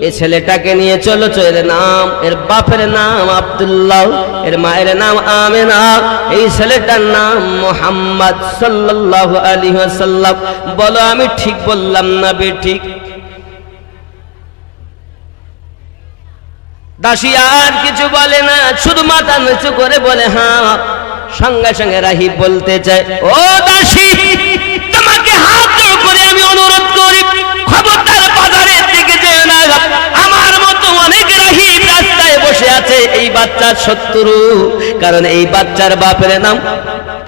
এই ছেলেটাকে নিয়ে চলেছো, এর নাম, এর বাপের নাম আব্দুল্লাহ, এর মায়ের নাম আমেনা, এই ছেলেটার নাম মুহাম্মদ সাল্লাল্লাহু আলাইহি ওয়াসাল্লাম। বলো আমি ঠিক বললাম না বেঠিক? দাসী আর কিছু বলে না, শুধু মাথা নিচু করে বলে হ্যাঁ। সঙ্গে সঙ্গে রাহিব বলতে চায়, ও দাসী, তোমাকে হাত করে আমি অনুরোধ করি, খবরদার বাজারের দিকে যেও না, আমার মতো অনেক রাহিব রাস্তায় বসে আছে, এই বাচ্চার শত্রু, কারণ এই বাচ্চার বাপের নাম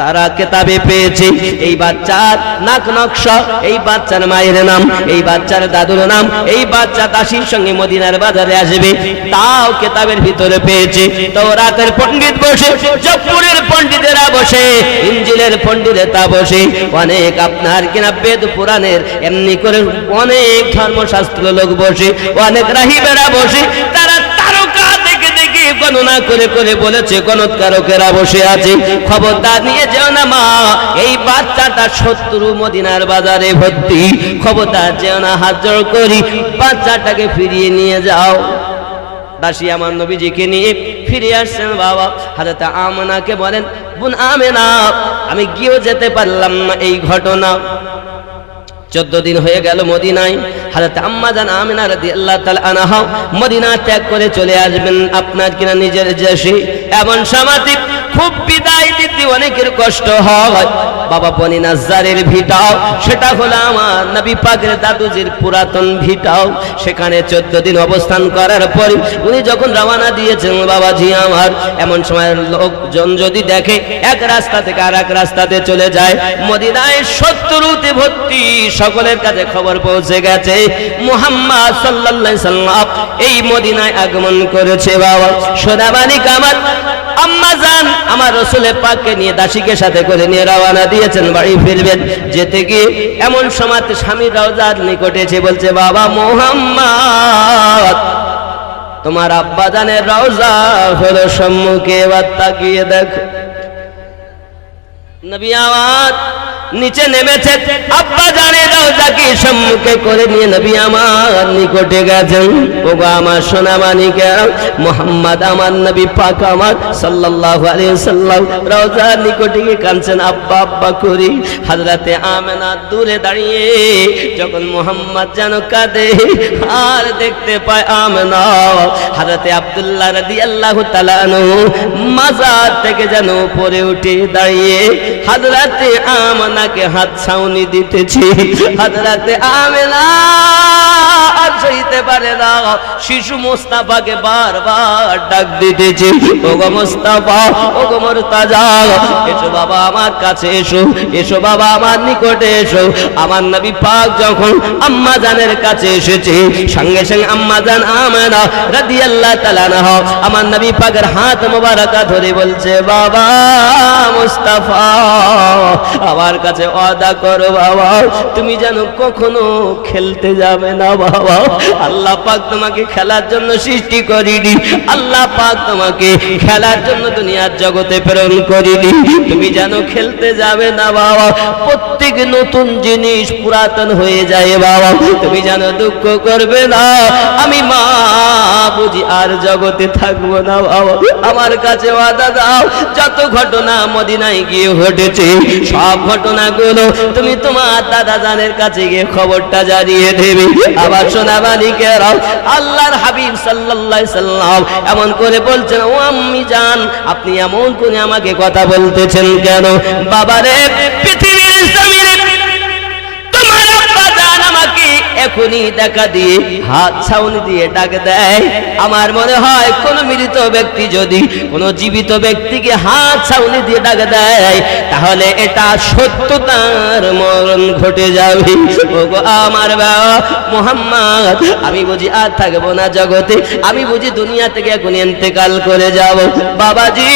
তারা কেতাবে পেয়েছে, এই বাচ্চার নাক নকশা, এই বাচ্চার মায়ের নাম, এই বাচ্চার দাদুর নাম, এই বাচ্চা দাসীর সঙ্গে মদিনার বাজারে আসবে, তাও কেতাবের ভিতরে পেয়েছে। তাওরাতের পণ্ডিত বসে, জব্বুরের পণ্ডিতেরা বসে, ইনজিলের পণ্ডিতেরা বসে, অনেক আপনার কিনা বেদ পুরাণের এমনি করে অনেক ধর্মশাস্ত্র লোক বসে, অনেক রাহিবেরা বসে, তারা তারকা দেখে দেখে গণনা করে করে বলেছে, গণৎকারকেরা বসে আছে, খবরদার নিয়ে যেও না মা, এই বাচ্চাটা শত্রু মদিনার বাজারে ভর্তি, খবরদার যেও না, হাত জোড় করি, বাচ্চাটাকে ফিরিয়ে নিয়ে যাও। দাসী আমার নবীজিকে নিয়ে ফিরে আসছেন। বাবা হযরত আমেনাকে বলেন, বোন আমেনা, আমি গিয়েও যেতে পারলাম না এই ঘটনা। 14 দিন হয়ে গেল মদিনায়। হযরত আম্মা জান আমিনা রাদিয়াল্লাহু তাআলা আনহা মদিনা ত্যাগ করে চলে আসবেন আপনার কিনা নিজের দেশে। এমন সমাধি খুব বিদায় দিতে অনেকের কষ্ট হয়। বাবা বনি নাজ্জারের ভিটাও, সেটা হলো আমার নবী পাকের দাদুজির পুরাতন ভিটাও। সেখানে 14 দিন অবস্থান করার পর উনি যখন রওনা দিয়েছেন, বাবাজি আমার, এমন সময় লোকজন যদি দেখে এক রাস্তা থেকে আর এক রাস্তাতে চলে যায়, মদিনায় শত্রুতে ভর্তি, সকলের কাছে খবর পৌঁছে গেছে মুহাম্মদ সাল্লাল্লাহু আলাইহি সাল্লাম এই মদিনায় আগমন করেছে। বাবা সোনামানিক আমার আম্মা জান আমার রাসূল পাককে নিয়ে দাসীকে সাথে করে নিয়ে রওনা দিয়েছেন, বাড়ি ফিরবেন। যেতে গিয়ে এমন সময় স্বামীর রওজার নিকটে এসে বলছে, বাবা মুহাম্মদ, তোমার আব্বা জানের রওজা হলো সম্মুখে, এবার তাকিয়ে দেখো। নবী আমার নিচে নেমেছে, আব্বা জানের রওজাকে সম্মুখে করে নিয়ে নবী আমার নিকটে গেছেন। ওগো আমার সোনা মানিকেরা, মুহাম্মদ আমার নবী পাক আমার সাল্লাল্লাহু আলাইহি সাল্লাম রওজার নিকটে গিয়ে কাঁদছেন, আব্বা আব্বা করি। হযরতে আমেনা দূরে দাঁড়িয়ে যখন মুহাম্মদ যেন কাঁদে আর দেখতে পায় আমেনা, হযরতে আব্দুল্লাহ রাদিয়াল্লাহু তাআলা আনহু মাজার থেকে যেন উপরে উঠে দাঁড়িয়ে হযরতে আমেনাকে হাত ছাউনি দিতেছি। হযরতে আমেনা আর সইতে পারে না, শিশু মুস্তাফাকে বারবার ডাক দিতেছে, ওগো মুস্তাফা, ওগো মুর্তাজা, এসো বাবা আমার কাছে, এসো, এসো বাবা আমার নিকটে এসো। আমার নবী পাক যখন আম্মা জানের কাছে এসেছে, সঙ্গে সঙ্গে আম্মা জান আমেনা রাদিয়াল্লাহু তাআলা আনহা আমার নবী পাকের হাত মোবারকা ধরে বলছে, বাবা মুস্তাফা, আমার কাছে ওয়াদা করো বাবা, তুমি যেন কখনো খেলতে যাবে না বাবা। আল্লাহ পাক তোমাকে খেলার জন্য সৃষ্টি করিনি, আল্লাহ পাক তোমাকে খেলার জন্য দুনিয়ার জগতে প্রেরণ করিনি, তুমি যেন খেলতে যাবে না বাবা। প্রত্যেক নতুন জিনিস পুরাতন হয়ে যায় বাবা, তুমি যেন দুঃখ করবে না। আমি মা বুঝি আর জগতে থাকবো না বাবা, আমার কাছে ওয়াদা দাও, যত ঘটনা মদিনায় গিয়ে ঘটেছে সব ঘটনাগুলো তুমি তোমার দাদা জানের কাছে গিয়ে খবরটা জানিয়ে দেবে। আবার সোনা মানিকেরা, আল্লাহর হাবিব সাল্লাল্লাহু আলাইহি সাল্লাম এমন করে বলছেন, ও আম্মি জান, আপনি এমন করে আমাকে কথা বলতেছেন কেন? বাবারে, পৃথিবীর জমিনে তোমার আব্বা জান আমাকে এখনই দেখা দিয়ে হাত ছাউনি দিয়ে ডাক দেয়। আমার মনে হয় কোন মৃত ব্যক্তি যদি কোন জীবিত ব্যক্তিকে হাত ছাউনি দিয়ে ডাক দেয়, তাহলে এটা সত্যতার মরণ ঘটে যাবে। ওগো আমার বাবা মুহাম্মদ, আমি বুঝি আর থাকবো না জগতে, আমি বুঝি দুনিয়া থেকে এখন ইন্তেকাল করে যাব। বাবাজি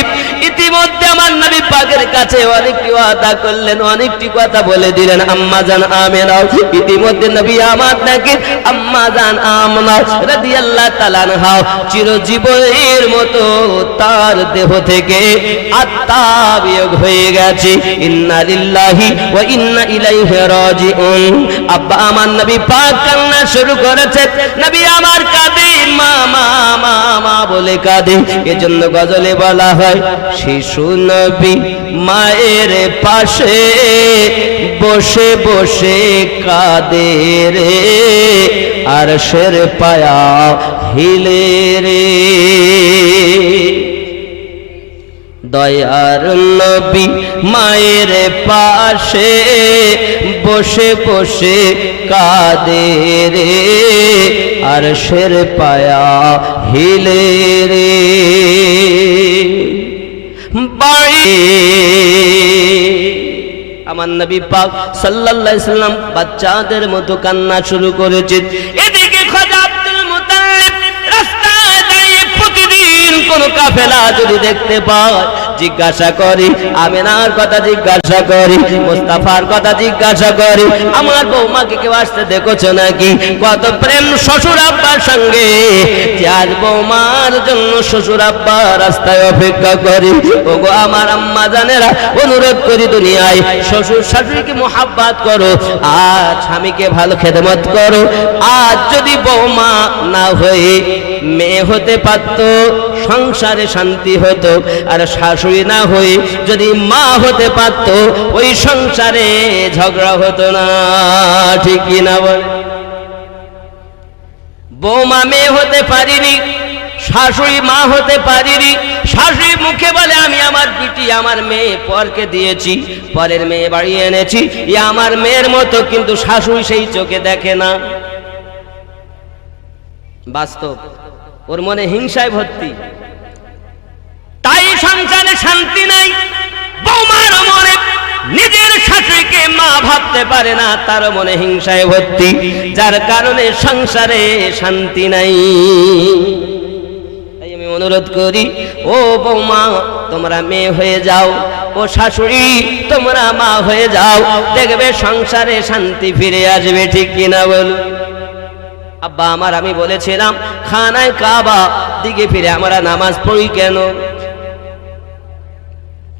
ইতিমধ্যে আমার নবী পাকের কাছে অনেকটি ওয়াদা করলেন, অনেকটি কথা বলে দিলেন। আম্মা জান আমেনা ইতিমধ্যে নবী আমার নাকি আম্মা জান আমেনা রাদিয়াল্লাহু তাআলা আনহা চিরজীবনের মতো তার দেহ থেকে আত্মা বিয়োগ হয়ে গেছে। ইন্না লিল্লাহি ওয়া ইন্না ইলাইহি রাজিউন। আব্বা আমার নবী পাক কান্না শুরু করেছে, নবী আমার কাঁদে, মা মা মা মা বলে কাঁদে। এজন্য গজলে বলা হয়, শিশু নবী মায়ের পাশে বসে বসে কাঁদে রে, আরশের পায়া হিলে রে। দয়ার নবী মায়ের পাশে বসে বসে কাঁদে রে, আরশের পায়া হিলে রে। আমার নবী পাক সাল্লাল্লাহু আলাইহি সাল্লাম বাচ্চাদের মতো কান্না শুরু করেছেন। এদিকে খাজা আব্দুল মুতাল্লিব রাস্তায় দাঁড়িয়ে প্রতিদিন কোন কাফেলা যদি দেখতে পায় জিজ্ঞাসা করি, আমিনার কথা জিজ্ঞাসা করি, মুস্তাফার কথা জিজ্ঞাসা করি, আমার বৌমাকে কেউ আসতে দেখেছো নাকি? কত প্রেম শ্বশুর আব্বার সঙ্গে, যে আজ বৌমার জন্য শ্বশুর আব্বা রাস্তায় অপেক্ষা করি। ওগো আমার আম্মা জানেরা, অনুরোধ করি দুনিয়ায় শ্বশুর শাশুড়িকে মোহাব্বত করো, আর স্বামীকে ভালো খেদমত করো। আজ যদি বৌমা না হয়ে মেয়ে হতে পারত, সংসারে শান্তি হতো। আর শাশুড়ি না হয়ে যদি মা হতে পারত, ওই সংসারে ঝগড়া হতো না। ঠিক কি না বল? বৌমা মেয়ে হতে পারিনি, শাশুড়ি মা হতে পারিনি। শাশুড়ি মুখে বলে আমি আমার বিটি আমার মেয়ে পরকে দিয়েছি, পরের মেয়ে বাড়ি এনেছি, ই আমার মেয়ের মতো, কিন্তু শাশুড়ি সেই চোখে দেখে না। বাস্তব, ওর মনে হিংসায় ভর্তি, তাই সংসারে শান্তি নাই। বৌমার মনে নিজের শাশুড়িকে মা ভাবতে পারে না, তার মনে হিংসায় ভর্তি, যার কারণে সংসারে শান্তি নাই। তাই আমি অনুরোধ করি, ও বৌমা তোমরা মেয়ে হয়ে যাও, ও শাশুড়ি তোমরা মা হয়ে যাও, দেখবে সংসারে শান্তি ফিরে আসবে। ঠিক কিনা বল? আব্বা আমার, আমি বলেছিলাম খানায় কাবা দিকে ফিরে আমরা নামাজ পড়ি কেন?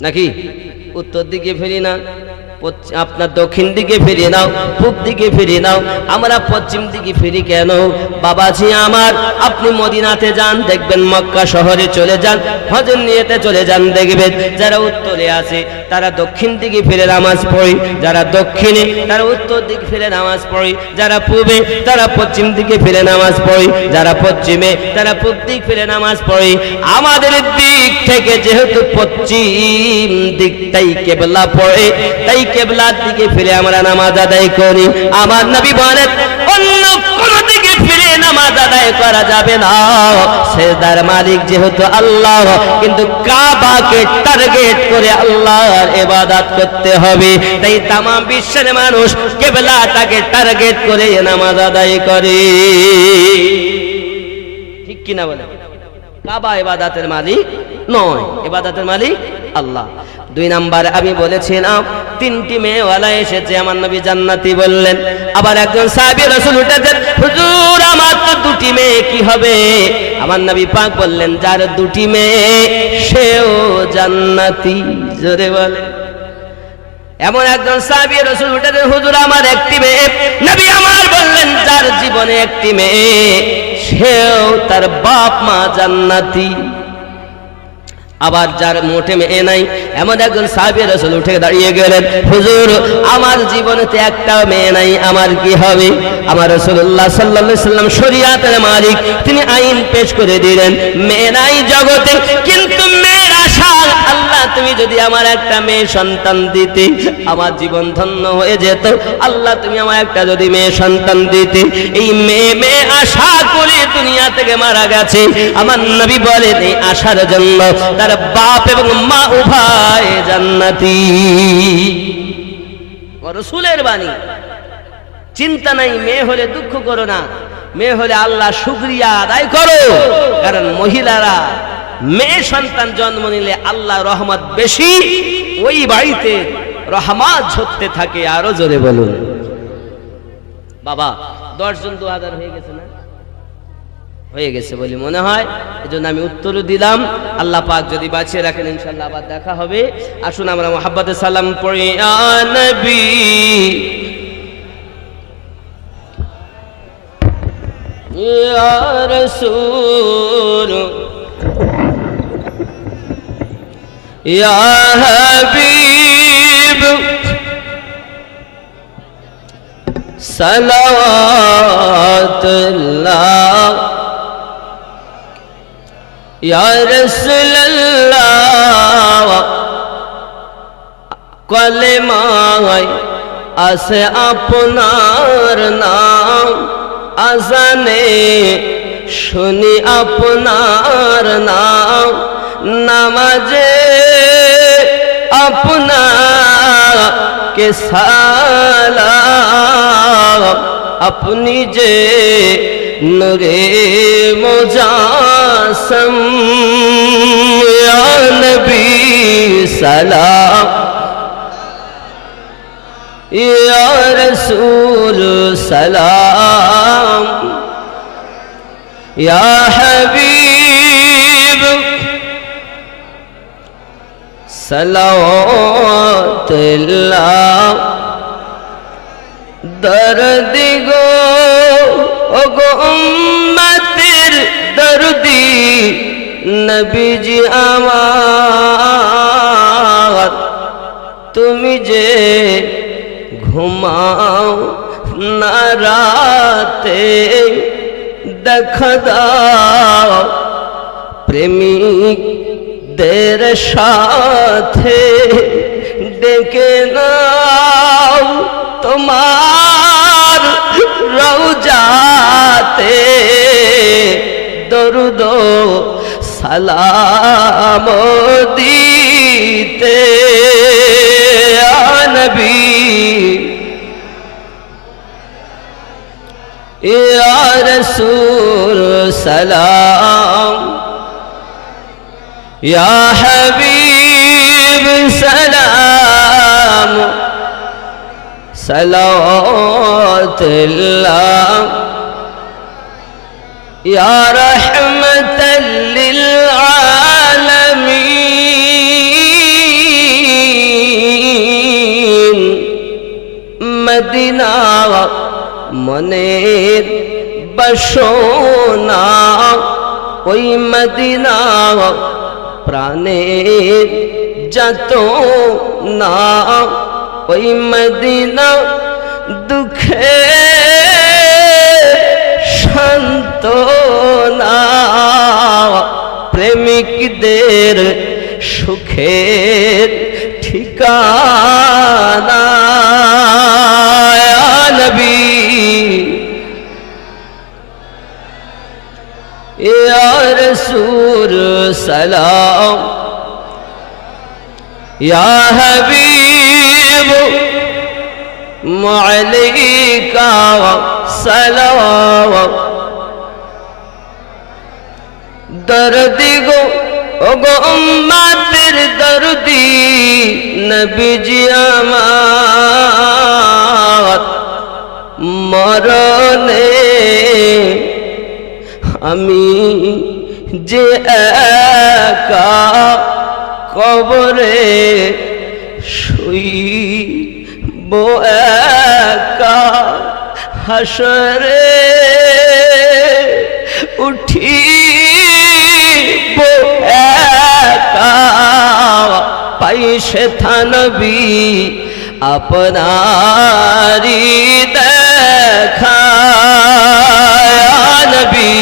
নাকি উত্তর দিকে ফিরি না? আপনার দক্ষিণ দিকে ফিরিয়ে নাও, পূব দিকে ফিরিয়ে নাও, আমরা পশ্চিম দিকে ফিরি কেন? বাবাজি আমার, আপনি মদিনাতে যান, দেখবেন মক্কা শহরে চলে যান, হজের নিয়েতে চলে যান, দেখবেন যারা উত্তরে আছে তারা দক্ষিণ দিকে ফিরে নামাজ পড়ি, যারা দক্ষিণে তারা উত্তর দিকে ফিরে নামাজ পড়ি, যারা পূবে তারা পশ্চিম দিকে ফিরে নামাজ পড়ি, যারা পশ্চিমে তারা পূব দিক ফিরে নামাজ পড়ি। আমাদের দিক থেকে যেহেতু পশ্চিম দিকটাই কেবলা পড়ে, তাই কেবলার দিকে ফিরে আমরা নামাজ আদায় করি। আমার নবী বলেন অন্য কোন দিকে ফিরে নামাজ আদায় করা যাবে না। সেজদার মালিক যেহেতু আল্লাহ, কিন্তু কাবাকে টার্গেট করে আল্লাহর ইবাদত করতে হবে। তাই তামাম বিশ্বের মানুষ কেবলাটাকে টার্গেট করে নামাজ আদায় করে। ঠিক কিনা বলে? কাবা ইবাদতের মালিক নয়, ইবাদতের মালিক আল্লাহ। 2 নাম্বার আমি বলেছিলাম 3টি মেয়েওয়ালা এসেছে, আমার নবী জান্নাতি বললেন। আবার একজন সাহাবী রাসূল উঠেছেন, হুজুর আমার তো 2টি মেয়ে, কি হবে? আমার নবী পাক বললেন, যার 2টি মেয়ে সেও জান্নাতি। জোরে বলে। এমন একজন সাহাবী রাসূল উঠেছেন, হুজুর আমার 1টি মেয়ে। নবী আমার বললেন, যার জীবনে 1টি মেয়ে সেও তার বাপ মা জান্নাতি। আবার যার মোটে মেয়ে নাই, এমন একজন সাহাবী রাসূল উঠে দাঁড়িয়ে গেলেন, হুজুর আমার জীবনেতে একটা মেয়ে নাই, আমার কি হবে? আমার রাসূলুল্লাহ সাল্লাল্লাহু আলাইহি সাল্লাম শরীয়তের মালিক, তিনি আইন পেশ করে দিলেন, মেয়ে নাই জগতে, কিন্তু মেয়ের আশা, আল্লাহ তুমি যদি আমার একটা মেয়ে সন্তান দিতে আমার জীবন ধন্য হয়ে যেত। আল্লাহ তুমি আমার একটা যদি মেয়ে সন্তান দিতে। এই মেয়ে আশা করে দুনিয়া থেকে মারা গেছে। আমার নবী বলেন, এই আশার জন্য তার বাপ এবং মা উভয় জান্নাতি। রাসূলের বাণী। চিন্তা নাই, মেয়ে হলে দুঃখ করো না, মেয়ে হলে আল্লাহ শুকরিয়া আদায় করো। কারণ মহিলারা মেয়ে সন্তান জন্ম নিলে আল্লাহ রহমত বেশি, ওই বাড়িতে রহমত ঝরতে থাকে। আরো জোরে বলুন। বাবা 10 জন 2000 হয়ে গেছে না? হয়ে গেছে বলি মনে হয়, এজন্য আমি উত্তরও দিলাম। আল্লাহ পাক যদি বাঁচিয়ে রাখেন ইনশাআল্লাহ আবার দেখা হবে। আসুন আমরা মুহাব্বতে সালাম পড়ি। ইয়া নবী ইয়া রাসূল ইয়া হাবিব সালাওয়াতুল্লাহ ইয়া রাসূলুল্লাহ। কলেমায় আছে আপনার নাম, আজানে শুনি আপনার নাম, নামাজে সালাম আপনি যে নূরে মুজাসম ইয়া নবী সালাম ইয়া রাসূল সালাম ইয়া হাবিব সালাওয়াতুল্লাহ দরদ গো ওগো উম্মতের দরদি নবীজি আমার তুমি যে ঘুমাও না রাতে দেখা দাও প্রেমিকদের সাথে ডেকে নাও তোমার রওজাতে দরুদ সালাম দিতে ইয়া নবী ইয়া রাসূল সালাম ইয়া হাবিব সালাম সালাওয়াতুল্লাহ ইয়া রাহমাতাল লিল আলামিন মদিনা মনের বাসনা ওই মদিনা প্রাণের যত না ওই মদিনা দুঃখে সান্ত্বনা প্রেমিকদের সুখের ঠিকানা ইয়া নবী ইয়া রাসূল সালাম ইয়া হাবিব আলাইকা সালাম দরদি গো ওগো উম্মতের দরদি নবীজি আমার মরণে আমি যে একা কবরে শুইব একা হাসরে উঠিব একা পাই সেথা নবী আপনারি দেখা ইয়া নবী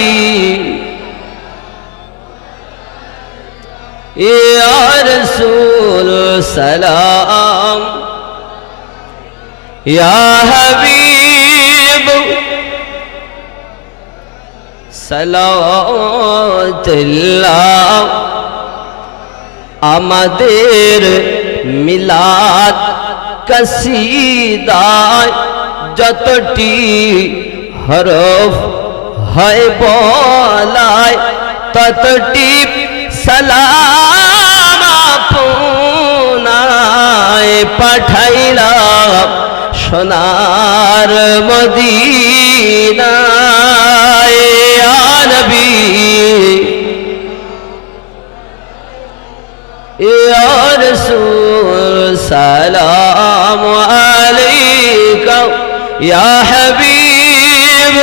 ইয়া রাসূল সালাম ইয়া হাবিব সালাওয়াতুল্লাহ আমাদের মিলাদ কসিদায় যতটি হরফ হয় বলায় ততটি সালাম আপনায় পাঠাইলাম সোনার মদিনায় ইয়া নবী ইয়া রাসূল সালাম আলাইকা ইয়া হাবিব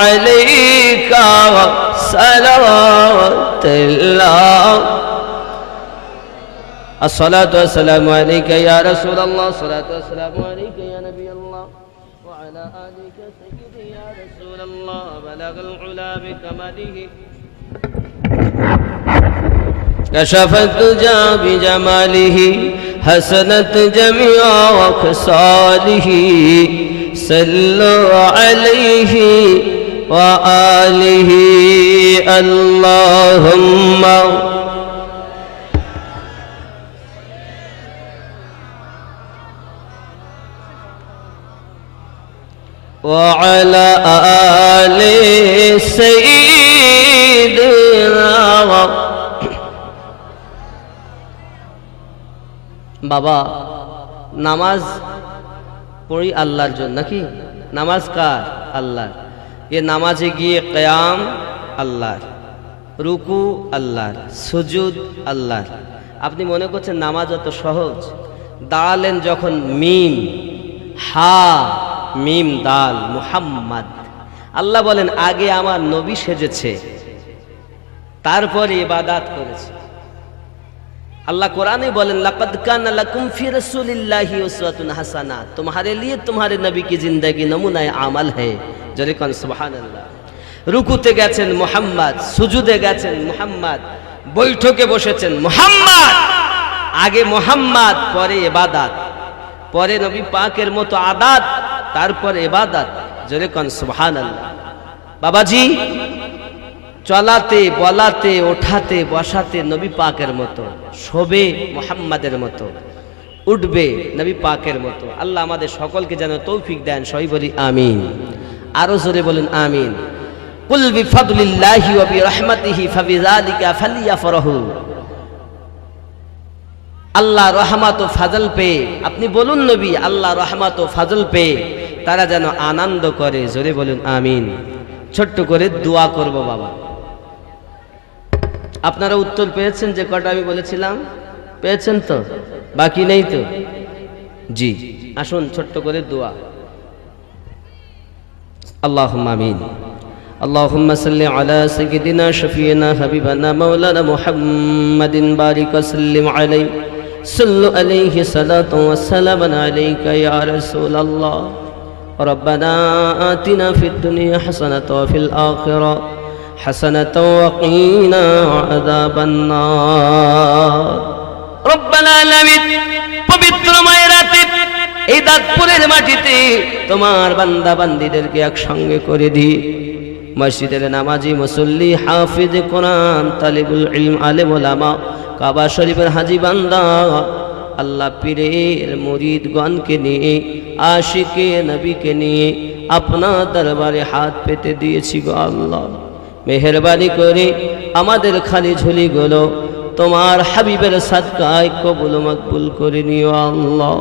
আলাইকা সালাওয়াতুল্লাহ الصلاة والسلام عليك يا رسول الله الصلاة والسلام عليك يا نبي الله وعلى آلك سيدي يا رسول الله بلغ العلا بكماله كشف الدجى بجماله حسنت جميع خصاله صلوا عليه وآله اللهم وعلى آل سيدنا বাবা নামাজ পড়ি আল্লাহর জন্য নাকি? নামাজ কার? আল্লাহর। এ নামাজে গিয়ে কিয়াম আল্লাহর, রুকু আল্লাহর, সুজুদ আল্লাহর। আপনি মনে করছেন নামাজ অত সহজ? দাঁড়ালেন যখন, মিম হা মিম দাল মুহাম্মদ, আল্লাহ বলেন আগে আমার নবী সেজেছে, তারপরে ইবাদত করেছে। अल्लाह कुरान में बोले लक़द काना लकुम फ़ी रसूलिल्लाहि उस्वतुन हसना, तुम्हारे लिए तुम्हारे नबी की जिंदगी नमूना आमल है। जरे कौन सुभान अल्लाह। रुकुते गेছেন মুহাম্মদ, সুজুদে গেছেন মুহাম্মদ, বৈঠকে বসেছেন মুহাম্মদ। আগে মুহাম্মদ, পরে ইবাদত, পরে নবী পাকের মতো আদাত, তারপরে ইবাদত। জরে কौन সুবহান আল্লাহ। বাবাজি চলাতে বলাতে ওঠাতে বসাতে নবী পাকের মতো, শোবে মুহাম্মাদের মতো, উঠবে নবী পাকের মতো। আল্লাহ আমাদের সকলকে যেন তৌফিক দেন, সবাই বলি আমিন। আরো জোরে বলুন আমিন। কুল বিফাদলিল্লাহি ওয়া বিরহমাতিহি ফাবিযালিকা ফালিয়াফরাহু। আল্লাহ রহমত ও ফাজল পেয়ে, আপনি বলুন নবী আল্লাহ রহমত ও ফাজল পেয়ে তারা যেন আনন্দ করে, জোরে বলুন আমিন। ছোট্ট করে দোয়া করব বাবা। আপনারা উত্তর পেয়েছেন যে কটা আমি বলেছিলাম? পেয়েছেন তো? বাকি নেই তো? জি, আসুন ছোট্ট করে দোয়া। আল্লাহুম্মা আমিন। اللهم صل على سيدنا شفيعنا حبيبنا مولانا محمد بارك وسلم عليه صلوا عليه صلاة وسلام عليك يا رسول الله ربنا آتنا في الدنيا حسنة وفي الآخرة حسنة وقنا عذاب النار ربنا العالمين পবিত্র মায়ের রাতে এই দাঁতপুরের মাটিতে তোমার বান্দা বান্দীদেরকে একসঙ্গে করে দি। মসজিদের নামাজি মুসল্লি হাফিজ কোরআন তালিবুল ইলম আলেম ওলামা কাবা শরীফের হাজি বান্দা আল্লাহ পীরের মুরিদগণকে নিয়ে আশিকে নবীকে নিয়ে আপনার দরবারে হাত পেতে দিয়েছি গো আল্লাহ। মেহেরবানি করে আমাদের খালি ঝুলিগুলো তোমার হাবিবের সাদকায় কবুল মকবুল করে নিও আল্লাহ।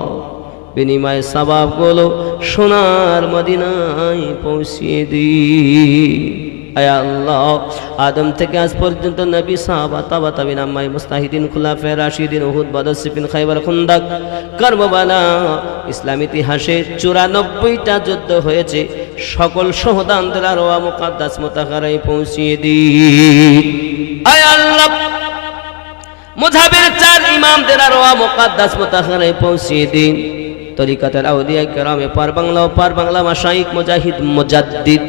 বিনিময় সওয়াবগুলো সোনার মদিনায় পৌঁছিয়ে দিই আয় আল্লাহ। আদম থেকে আজ পর্যন্ত নবী সাহাবা তাবা তাবিন আম্মাই মুস্তাহিদিন খুলাফায়ে রাশিদিন উহুদ বদর সিফিন খাইবার খুন্দক কারবালা ইসলাম ইতিহাসে 94টা যুদ্ধ হয়েছে। সকল শহীদদের আরওয়াহ মুকদ্দাস মুতাহারায় পৌঁছিয়ে দিই আয় আল্লাহ। মুযহাবের 4 ইমামদের আরওয়াহ মুকদ্দাস মুতাহারায় পৌঁছিয়ে দিন। তরিকাতের আউলিয়া কেরামে পার বাংলা ও পার বাংলা মাশাইখ মুজাহিদ মুজাদ্দিদ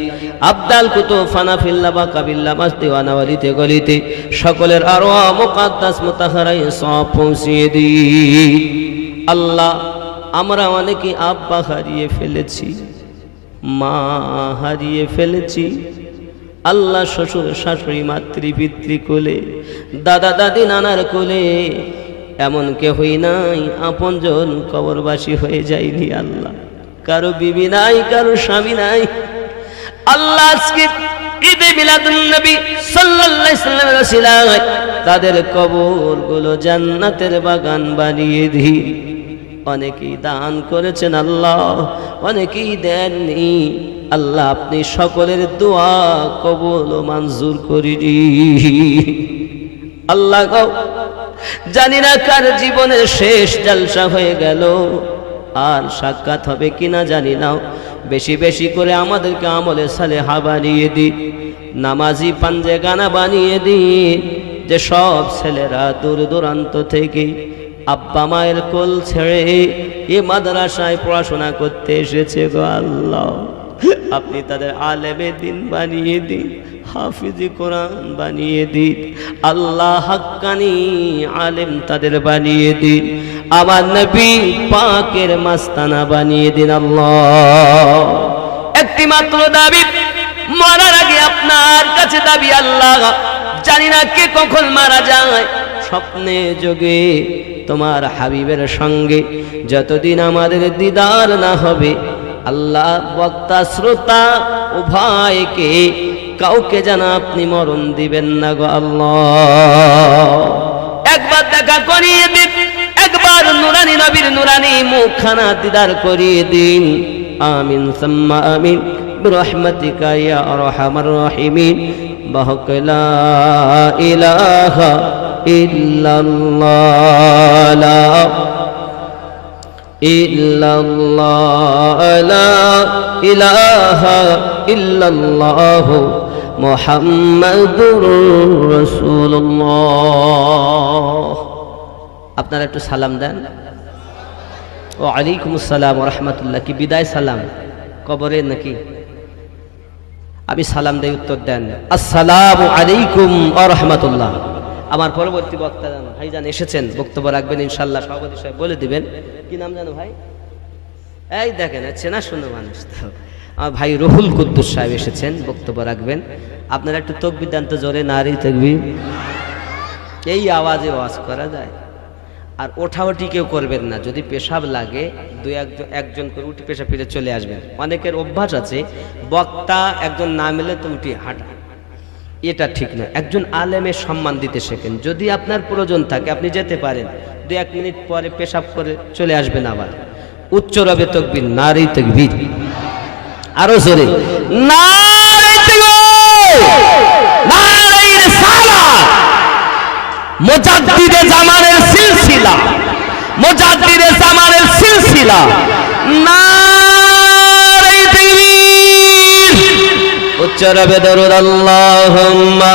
আবদাল কুতুব ফানাফিল্লাহ বা কাবিল্লাহ মাসদিওয়ানা ওয়ালিতে গলিতে সকলের আরওয়াহ মুকদ্দাস মুতাহারায় সব পৌঁছিয়ে দিই আল্লাহ। আমরা অনেকে আব্বা হারিয়ে ফেলেছি, মা হারিয়ে ফেলেছি আল্লাহ। শ্বশুর শাশুড়ি মাতৃ পিতৃ কোলে, দাদা দাদি নানার কোলে, এমন কেহই নাই আপনজন কবরবাসী হয়ে যায়নি আল্লাহ। কারো বিবি নাই, কারো স্বামী নাই আল্লাহ। আজকে ঈদে মিলাদুন নবী সাল্লাল্লাহু আলাইহি ওয়াসাল্লামের ওসিলায় তাদের কবরগুলো জান্নাতের বাগান বানিয়ে দিই। অনেকেই দান করেছেন আল্লাহ, অনেকেই দেননি আল্লাহ। আপনি সকলের দোয়া কবুল ও মঞ্জুর করে দিন আল্লাহ। জানি না কার জীবনের শেষ জলসা হয়ে গেল, আর সাক্ষাৎ হবে কিনা জানি না। বেশি বেশি করে আমাদেরকে আমলে সালেহা বানিয়ে দিন, নামাজি পাঞ্জে গানা বানিয়ে দিন। যে সব ছেলেরা দূর দূরান্ত থেকে আব্বা মায়ের কোল ছেড়ে এ মাদ্রাসায় পড়াশোনা করতে এসেছে গো আল্লাহ, আপনি তাদের আলেমে দিন বানিয়ে দিন, হাফিজি কোরআন বানিয়ে দিন আল্লাহ। হাক্কানি আলেম তাদের বানিয়ে দিন, আমার নবী পাকের মাস্তানা বানিয়ে দিন আল্লাহ। একটি মাত্র দাবি, মরার আগে আপনার কাছে দাবি আল্লাহ। জানি না কে কখন মারা যায়, স্বপ্নে যোগে তোমার হাবিবের সঙ্গে যতদিন আমাদের দিদার না হবে আল্লাহ বক্তা শ্রোতা উভয়কে কাউকে যেন আপনি মরণ দিবেন না গো আল্লাহ। একবার দেখা করিয়ে দিন, একবার নুরানি নবীর নুরানি মুখখানা দিদার করিয়ে দিন। আমিন সাম্মা আমিন বিরহমাতিকা ইয়া আরহামার রাহিমিন। বাহক লা ইলাহা ইল্লাল্লাহ, লা ইল্লাল্লাহ, লা ইলাহা ইল্লাল্লাহ মুহাম্মাদুর রাসূলুল্লাহ। আপনারা একটু সালাম দেন। ওয়া আলাইকুমুস সালাম ওয়া রাহমাতুল্লাহ। কি বিদায় সালাম কবরে নাকি? আমি সালাম দেই, উত্তর দেন আসসালামু আলাইকুম ওয়া রাহমাতুল্লাহ। আমার পরবর্তী বক্তা ভাইজান এসেছেন, বক্তব্য রাখবেন ইনশাআল্লাহ। সভাপতি সাহেব বলে দিবেন কি নাম জানো ভাই? এই দেখেন চেনা শোনো মানুষ তো। আমার ভাই রুহুল কুদ্দুস সাহেব এসেছেন, বক্তব্য রাখবেন। আপনারা একটু তাকবীর দেন তো জোরে, নারী তাকবীর। এই আওয়াজে ওয়াজ করা যায়। আর ওঠাওঠি কেউ করবেন না, যদি পেশাব লাগে একজন করে উঠে পেশাব ফিরে চলে আসবেন। অনেকের অভ্যাস আছে বক্তা একজন না মেলে তো উঠে হাঁটা, এটা ঠিক নয়। একজন আলেমের সম্মান দিতে শেখেন। যদি আপনার প্রয়োজন থাকে আপনি যেতে পারেন, 2-1 মিনিট পরে পেশাব করে চলে আসবেন। আবার উচ্চ রবে তাকবীর, নারী তাকবীর, আরো জোরে নারী তাকবীর, নারী রিসালাত, মুজাদ্দিদে জামানের সিলসিলা, মুজাদ্দিদে জামানের সিলসিলা, নারী তাকবীর। উচ্চ রবে দরুদ আল্লাহুম্মা